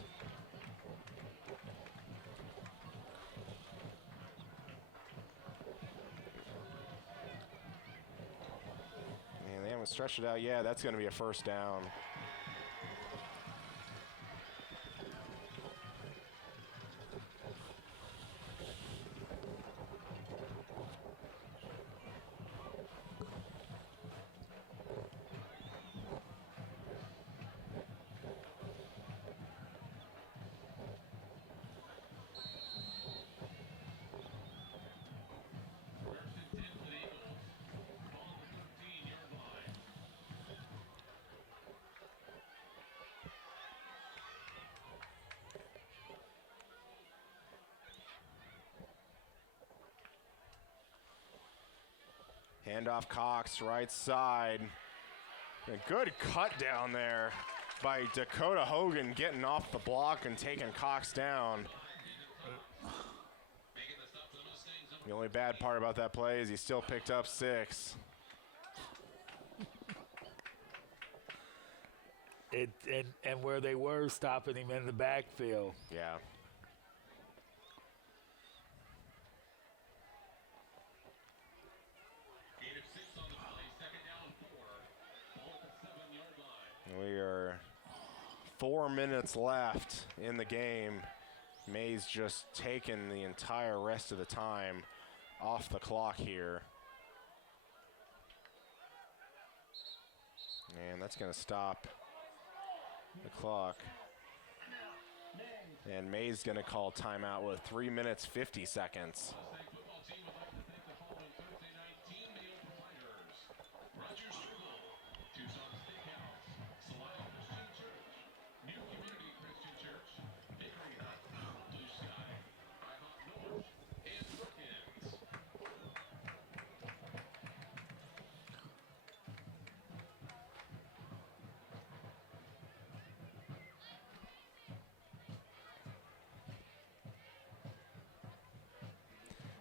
And they haven't stretched it out. Yeah, that's going to be a first down. Handoff Cox, right side. A good cut down there by Dakota Hogan, getting off the block and taking Cox down. The only bad part about that play is he still picked up 6. And where they were stopping him in the backfield. Yeah. 4 minutes left in the game. Maize just taking the entire rest of the time off the clock here. And that's going to stop the clock. And Maize going to call timeout with 3 minutes 50 seconds.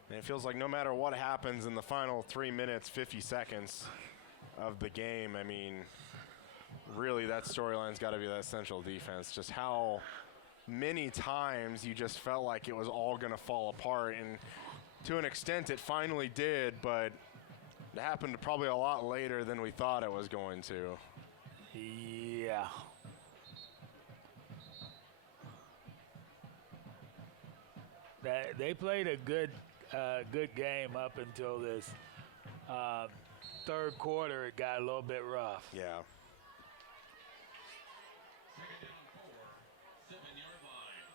And it feels like no matter what happens in the final 3 minutes, 50 seconds of the game, I mean, really that storyline's got to be that central defense. Just how many times you just felt like it was all going to fall apart. And to an extent, it finally did, but it happened probably a lot later than we thought it was going to. Yeah. They played a good game up until this third quarter. It got a little bit rough. Yeah. Second down 4, 7-yard line.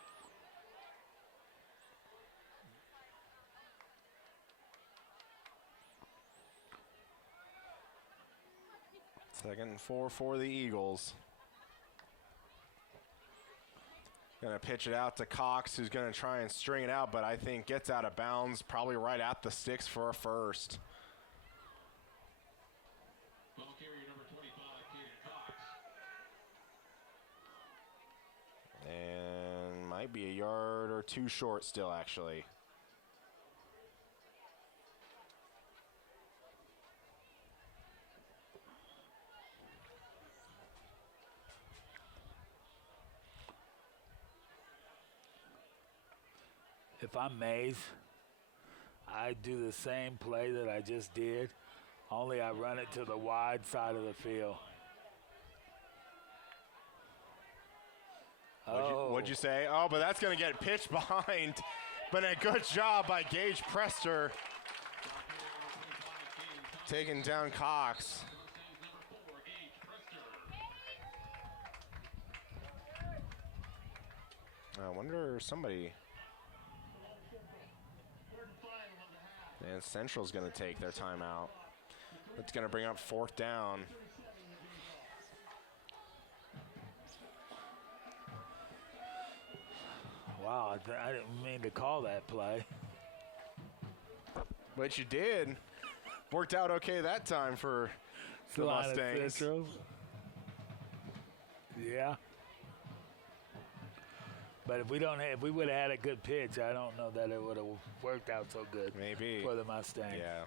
Second and 4 for the Eagles. Gonna pitch it out to Cox, who's gonna try and string it out, but I think gets out of bounds, probably right at the sticks for a first. Ball carrier number 25, Kaden Cox. And might be a yard or two short still, actually. If I'm Maize, I do the same play that I just did, only I run it to the wide side of the field. What'd you say? Oh, but that's going to get pitched behind. But a good job by Gage Prester taking down Cox. I wonder somebody. And Central's going to take their timeout. That's going to bring up fourth down. Wow, I didn't mean to call that play. But you did. Worked out okay that time for the Salina Mustangs. Central. Yeah. But if we would have had a good pitch, I don't know that it would have worked out so good. Maybe. For the Mustangs. Yeah.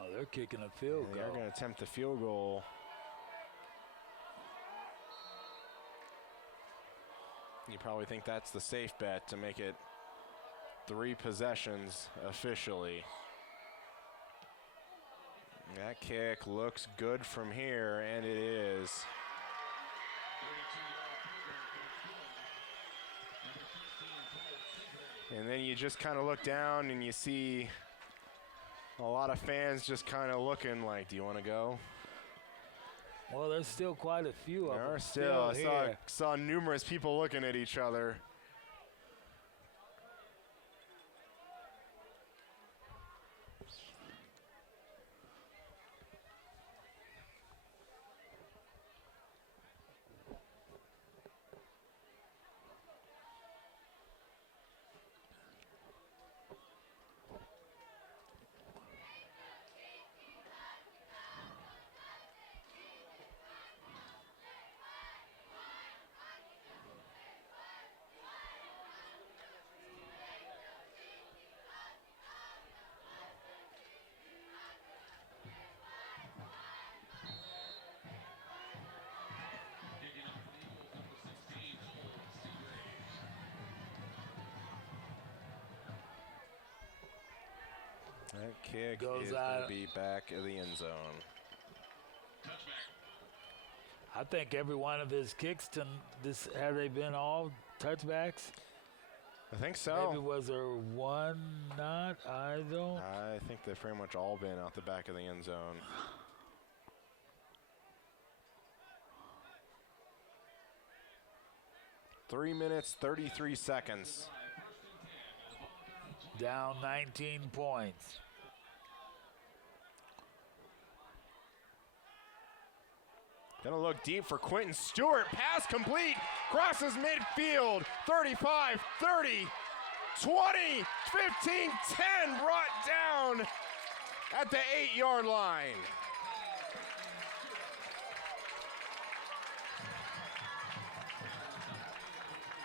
Oh, they're kicking a field goal. They're going to attempt the field goal. You probably think that's the safe bet to make it 3 possessions officially. That kick looks good from here, and it is. And then you just kind of look down and you see a lot of fans just kind of looking like, do you want to go? Well, there's still quite a few of There them are still. I here. saw numerous people looking at each other. That kick Goes is going out. to be back of the end zone. I think every one of his kicks have they been all touchbacks? I think so. Maybe was there one not? I don't. I think they've pretty much all been out the back of the end zone. Three minutes, 33 seconds. Down 19 points. Gonna look deep for Quentin Stewart. Pass complete. Crosses midfield. 35, 30, 20, 15, 10. Brought down at the 8-yard line.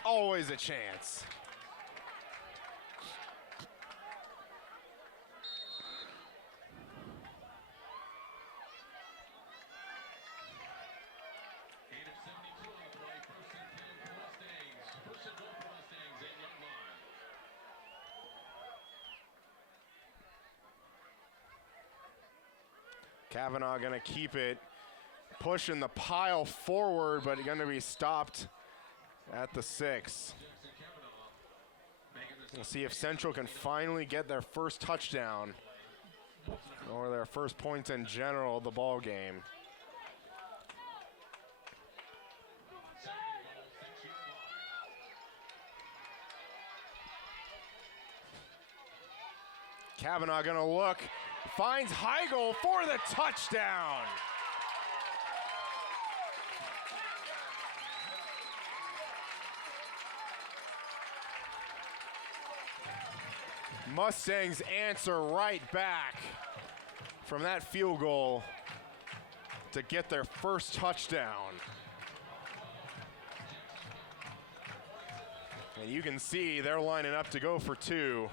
Always a chance. Kavanaugh gonna keep it, pushing the pile forward, but gonna be stopped at the 6. We'll see if Central can finally get their first touchdown or their first points in general of the ball game. Kavanaugh gonna look, finds Heigl for the touchdown. Mustangs answer right back from that field goal to get their first touchdown. And you can see they're lining up to go for 2.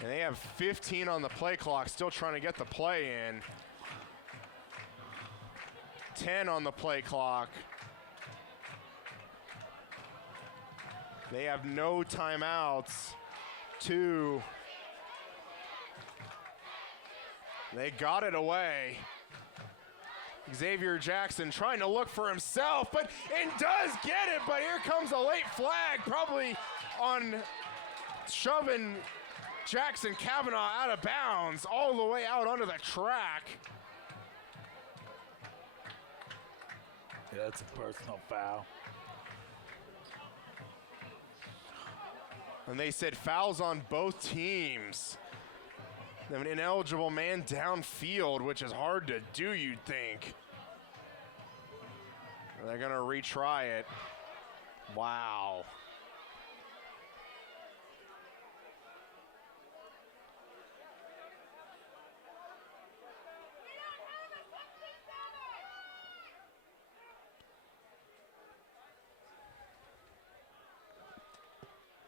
And they have 15 on the play clock, still trying to get the play in. 10 on the play clock. They have no timeouts. 2. They got it away. Xavier Jackson trying to look for himself, and does get it, but here comes a late flag, probably on shoving Jackson Kavanaugh out of bounds, all the way out onto the track. Yeah, that's a personal foul. And they said fouls on both teams. An ineligible man downfield, which is hard to do, you'd think. They're gonna retry it. Wow.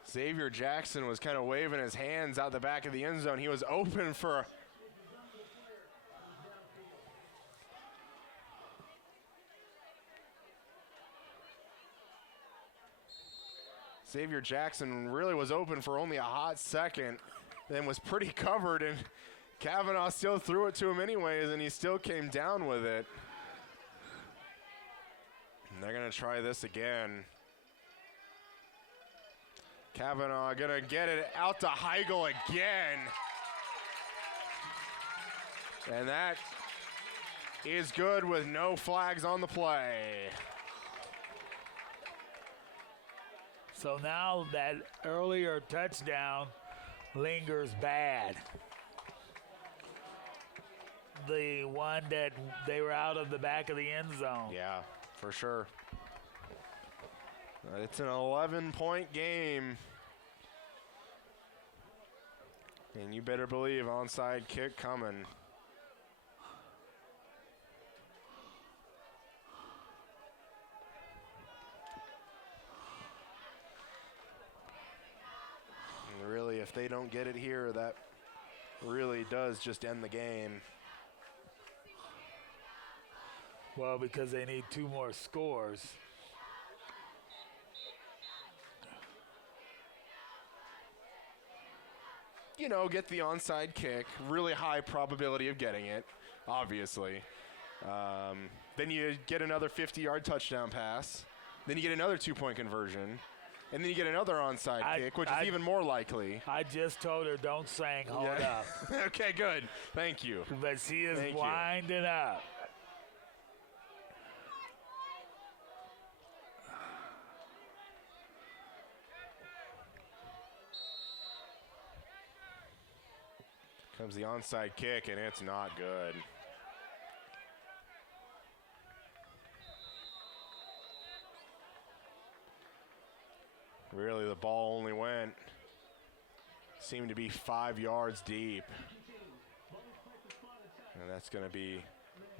Xavier Jackson was kind of waving his hands out the back of the end zone. He was open for Xavier Jackson really was open for only a hot second, then was pretty covered, and Kavanaugh still threw it to him anyways, and he still came down with it. And they're gonna try this again. Kavanaugh gonna get it out to Heigl again. And that is good with no flags on the play. So now that earlier touchdown lingers bad. The one that they were out of the back of the end zone. Yeah, for sure. It's an 11-point game. And you better believe onside kick coming. And really, if they don't get it here, that really does just end the game. Well, because they need 2 more scores. get the onside kick. Really high probability of getting it, obviously. Then you get another 50-yard touchdown pass. Then you get another 2-point conversion. And then you get another onside kick, which is even more likely. I just told her don't sing, hold up. Okay, good. Thank you. But she is winding up. Comes the onside kick, and it's not good. Really, the ball only seemed to be 5 yards deep. And that's going to be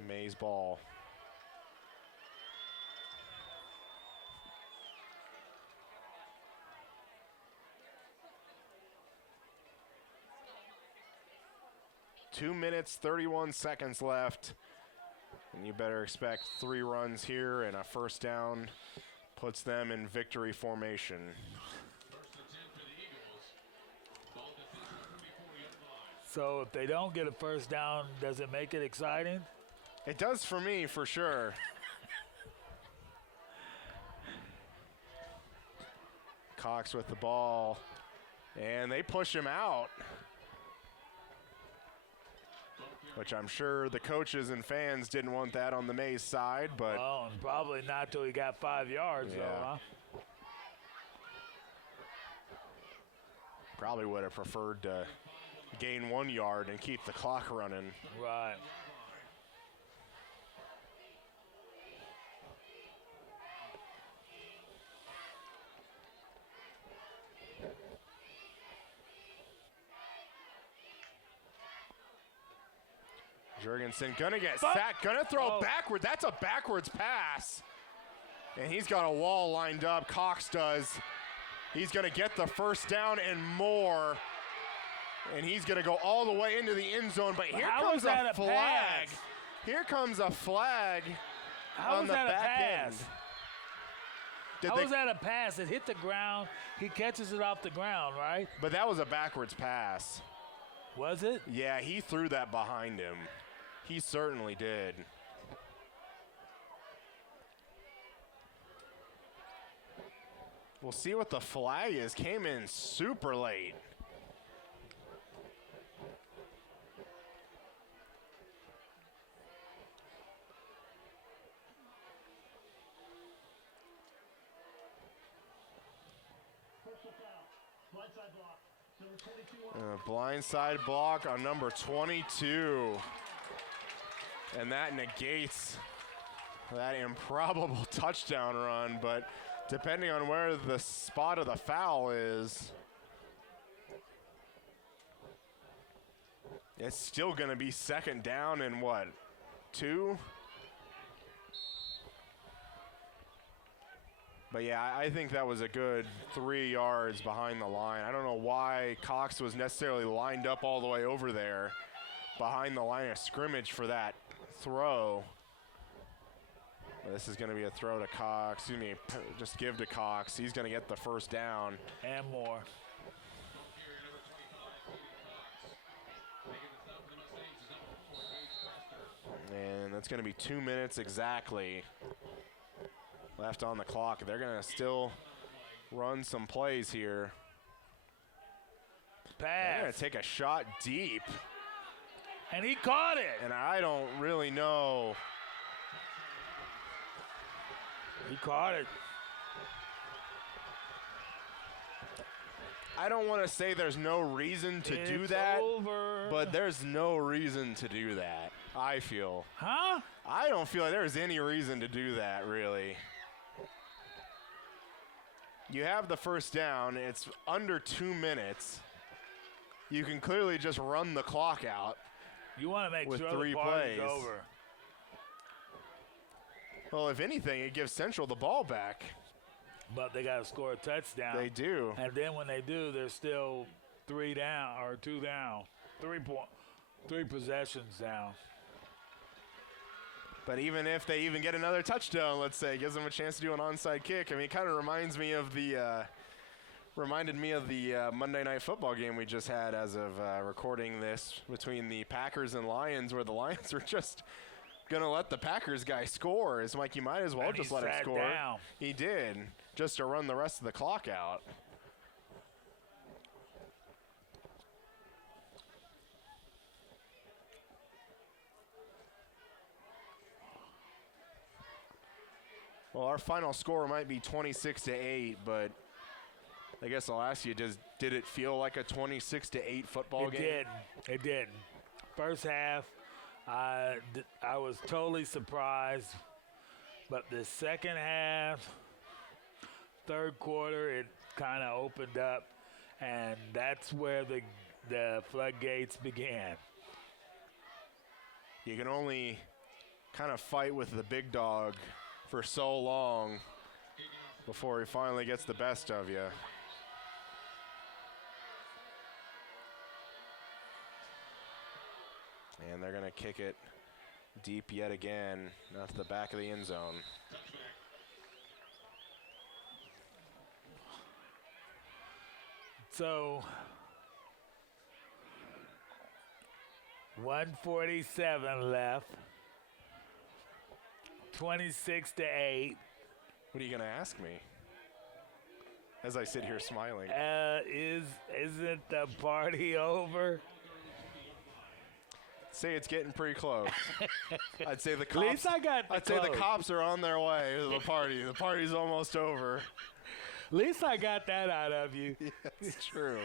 Maize ball. Two minutes, 31 seconds left. And you better expect 3 runs here and a first down. Puts them in victory formation. So if they don't get a first down, does it make it exciting? It does for me, for sure. Cox with the ball, and they push him out, which I'm sure the coaches and fans didn't want that on the Maize side, but and probably not till he got 5 yards, though, huh? Probably would have preferred to gain 1 yard and keep the clock running. Right. Jurgensen gonna get sacked, gonna throw backward. That's a backwards pass. And he's got a wall lined up, Cox does. He's gonna get the first down and more. And he's gonna go all the way into the end zone, but here comes a flag. Here comes a flag on the back end. How was that a pass? It hit the ground. He catches it off the ground, right? But that was a backwards pass. Was it? Yeah, he threw that behind him. He certainly did. We'll see what the flag is. Came in super late. Blindside block on number 22. And that negates that improbable touchdown run, but depending on where the spot of the foul is, it's still going to be second down and what, 2? But yeah, I think that was a good 3 yards behind the line. I don't know why Cox was necessarily lined up all the way over there behind the line of scrimmage for that throw. But this is going to be a throw to Cox. Excuse me, just give to Cox. He's going to get the first down. And more. And that's going to be 2 minutes exactly left on the clock. They're going to still run some plays here. Pass. They're going to take a shot deep. And he caught it. And I don't really know. He caught it. I don't want to say there's no reason to do that, but there's no reason to do that, I feel. Huh? I don't feel like there's any reason to do that, really. You have the first down. It's under 2 minutes. You can clearly just run the clock out. You want to make with sure 3 the party's plays. over. Well, if anything, it gives Central the ball back. But they got to score a touchdown. They do. And then when they do, they're still 3 down or 2 down. 3 possessions down. But even if they even get another touchdown, let's say, it gives them a chance to do an onside kick. I mean, it kind of reminds me of the Reminded me of the Monday Night Football game we just had as of recording this between the Packers and Lions, where the Lions were just going to let the Packers guy score. It's like, you might as well And just he let him sat score. down. He did, just to run the rest of the clock out. Well, our final score might be 26-8, but I guess I'll ask you, did it feel like a 26-8 football game? It did. First half, I was totally surprised. But the second half, third quarter, it kind of opened up. And that's where the floodgates began. You can only kind of fight with the big dog for so long before he finally gets the best of you. And they're going to kick it deep yet again off the back of the end zone. So, 1:47 left. 26-8. What are you going to ask me? As I sit here smiling. Isn't the party over? Say it's getting pretty close. I'd say the At cops. least I got the I'd say the close. cops are on their way to the party. The party's almost over. At least I got that out of you. Yeah, it's true.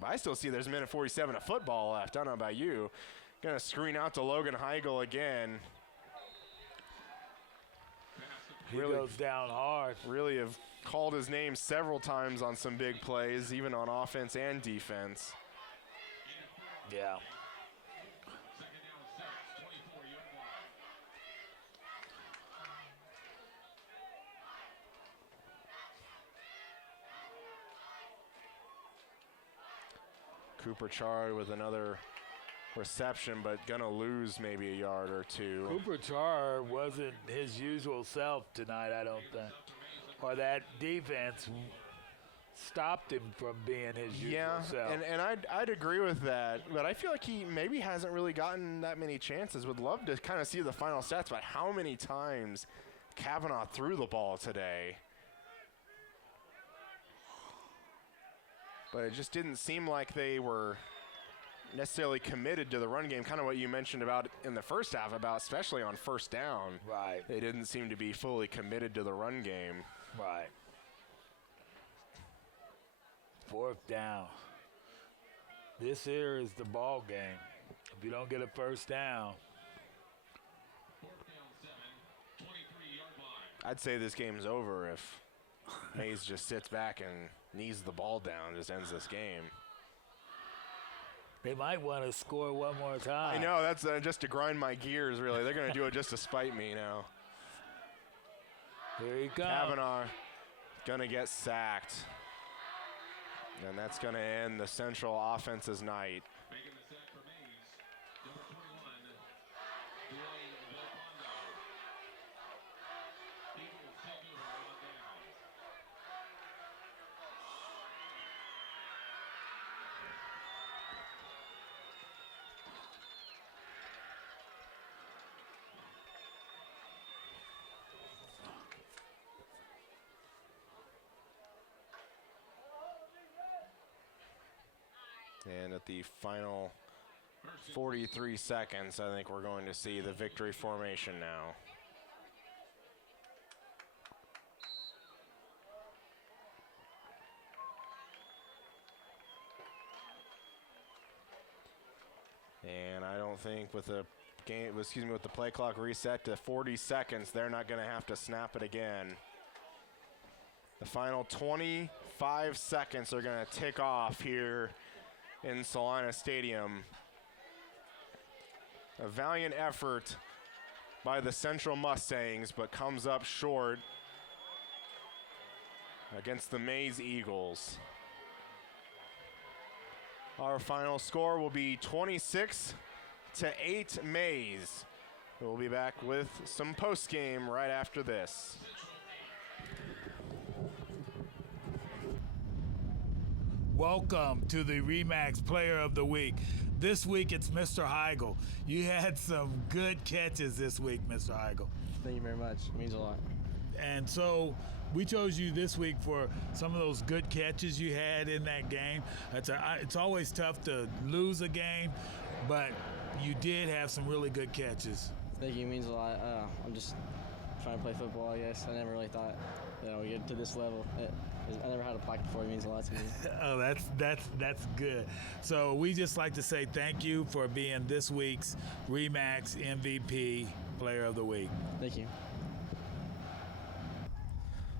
But I still see there's a minute 47 of football left. I don't know about you. Gonna screen out to Logan Heigl again. He goes down hard. Really have called his name several times on some big plays, even on offense and defense. Yeah. Cooper Char with another reception, but gonna lose maybe a yard or two. Cooper Char wasn't his usual self tonight, I don't think. Or that defense stopped him from being his usual self. and I'd agree with that, but I feel like he maybe hasn't really gotten that many chances. Would love to kind of see the final stats about how many times Kavanaugh threw the ball today. But it just didn't seem like they were necessarily committed to the run game, kind of what you mentioned about in the first half, about especially on first down. Right. They didn't seem to be fully committed to the run game. Right. Fourth down. This here is the ball game. If you don't get a first down. I'd say this game's over if Maize just sits back and knees the ball down, just ends this game. They might want to score one more time. I know, that's just to grind my gears, really. They're going to do it just to spite me now. Here he comes. Kavanaugh going to get sacked. And that's going to end the Central offense's night. Making the sack for Maize, number 21, Dwayne Villalpando. Eagles take over on down. And at the final 43 seconds, I think we're going to see the victory formation now. And I don't think with the game, with the play clock reset to 40 seconds, they're not going to have to snap it again. The final 25 seconds are going to tick off here in Salina Stadium. A valiant effort by the Central Mustangs, but comes up short against the Maize Eagles. Our final score will be 26-8 Maize. We'll be back with some post-game right after this. Welcome to the RE/MAX Player of the Week. This week it's Mr. Heigl. You had some good catches this week, Mr. Heigl. Thank you very much. It means a lot. And so we chose you this week for some of those good catches you had in that game. It's always tough to lose a game, but you did have some really good catches. Thank you. It means a lot. I'm just trying to play football, I guess. I never really thought that we get to this level. I never had a plaque before. It means a lot to me. Oh, that's good. So we just like to say thank you for being this week's RE/MAX MVP Player of the Week. Thank you.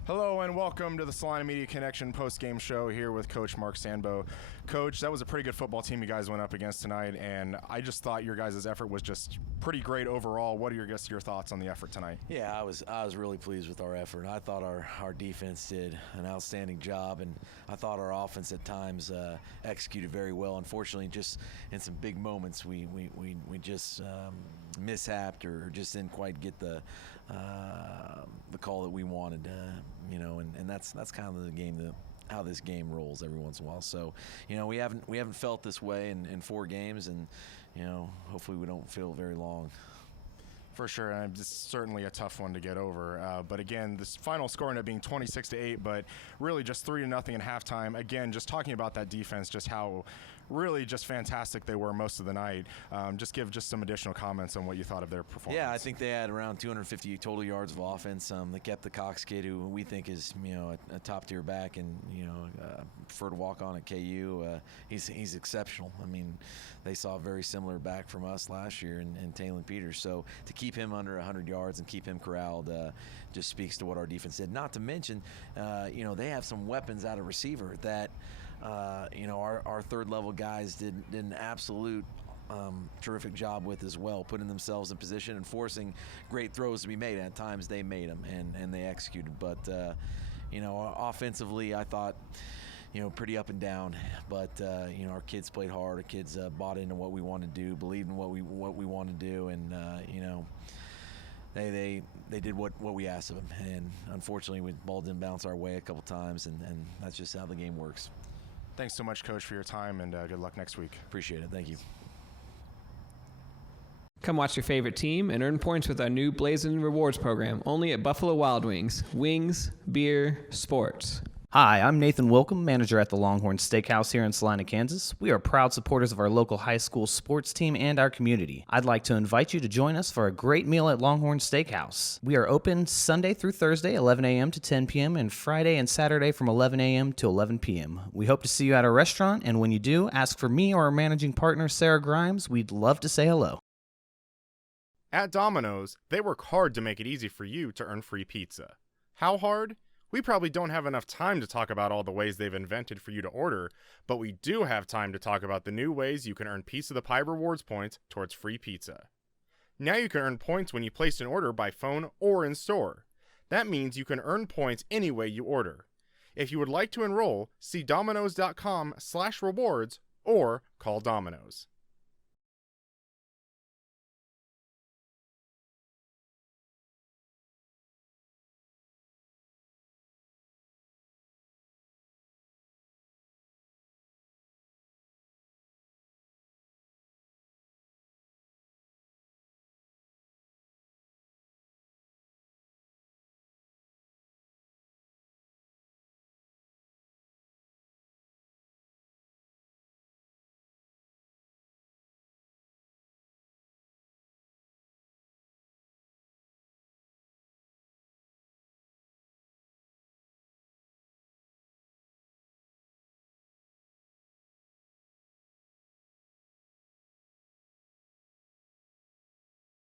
Hello and welcome to the Salina Media Connection post-game show here with Coach Mark Sandbo. Coach, that was a pretty good football team you guys went up against tonight, and I just thought your guys' effort was just pretty great overall. What are your thoughts on the effort tonight? Yeah, I was really pleased with our effort. I thought our defense did an outstanding job, and I thought our offense at times executed very well. Unfortunately, just in some big moments, we just mishapped or just didn't quite get the call that we wanted. And that's kind of the game how this game rolls every once in a while. So, we haven't felt this way in 4 games, and hopefully we don't feel very long. For sure, and it's certainly a tough one to get over. But again, this final score ended up being 26-8, but really just 3-0 in halftime. Again, just talking about that defense, just how really just fantastic they were most of the night. Just give some additional comments on what you thought of their performance. Yeah, I think they had around 250 total yards of offense. They kept the Cox kid, who we think is a top tier back, and prefer to walk on at KU. He's exceptional. I mean, they saw a very similar back from us last year in Taylor Peters. So to keep him under 100 yards and keep him corralled just speaks to what our defense did. Not to mention, they have some weapons out of receiver that. Our third level guys did an absolute terrific job with as well, putting themselves in position and forcing great throws to be made. At times they made them and they executed, but offensively I thought pretty up and down, but our kids played hard. Our kids bought into what we wanted to do, believed in what we wanted to do, and They did what we asked of them, and unfortunately, the ball didn't bounce our way a couple times, and that's just how the game works. Thanks so much, Coach, for your time, and good luck next week. Appreciate it. Thank you. Come watch your favorite team and earn points with our new Blazing Rewards program, only at Buffalo Wild Wings. Wings, beer, sports. Hi, I'm Nathan Wilcom, manager at the Longhorn Steakhouse here in Salina, Kansas. We are proud supporters of our local high school sports team and our community. I'd like to invite you to join us for a great meal at Longhorn Steakhouse. We are open Sunday through Thursday, 11 a.m. to 10 p.m., and Friday and Saturday from 11 a.m. to 11 p.m. We hope to see you at our restaurant, and when you do, ask for me or our managing partner, Sarah Grimes. We'd love to say hello. At Domino's, they work hard to make it easy for you to earn free pizza. How hard? We probably don't have enough time to talk about all the ways they've invented for you to order, but we do have time to talk about the new ways you can earn Piece of the Pie rewards points towards free pizza. Now you can earn points when you place an order by phone or in store. That means you can earn points any way you order. If you would like to enroll, see Domino's.com/rewards or call Domino's.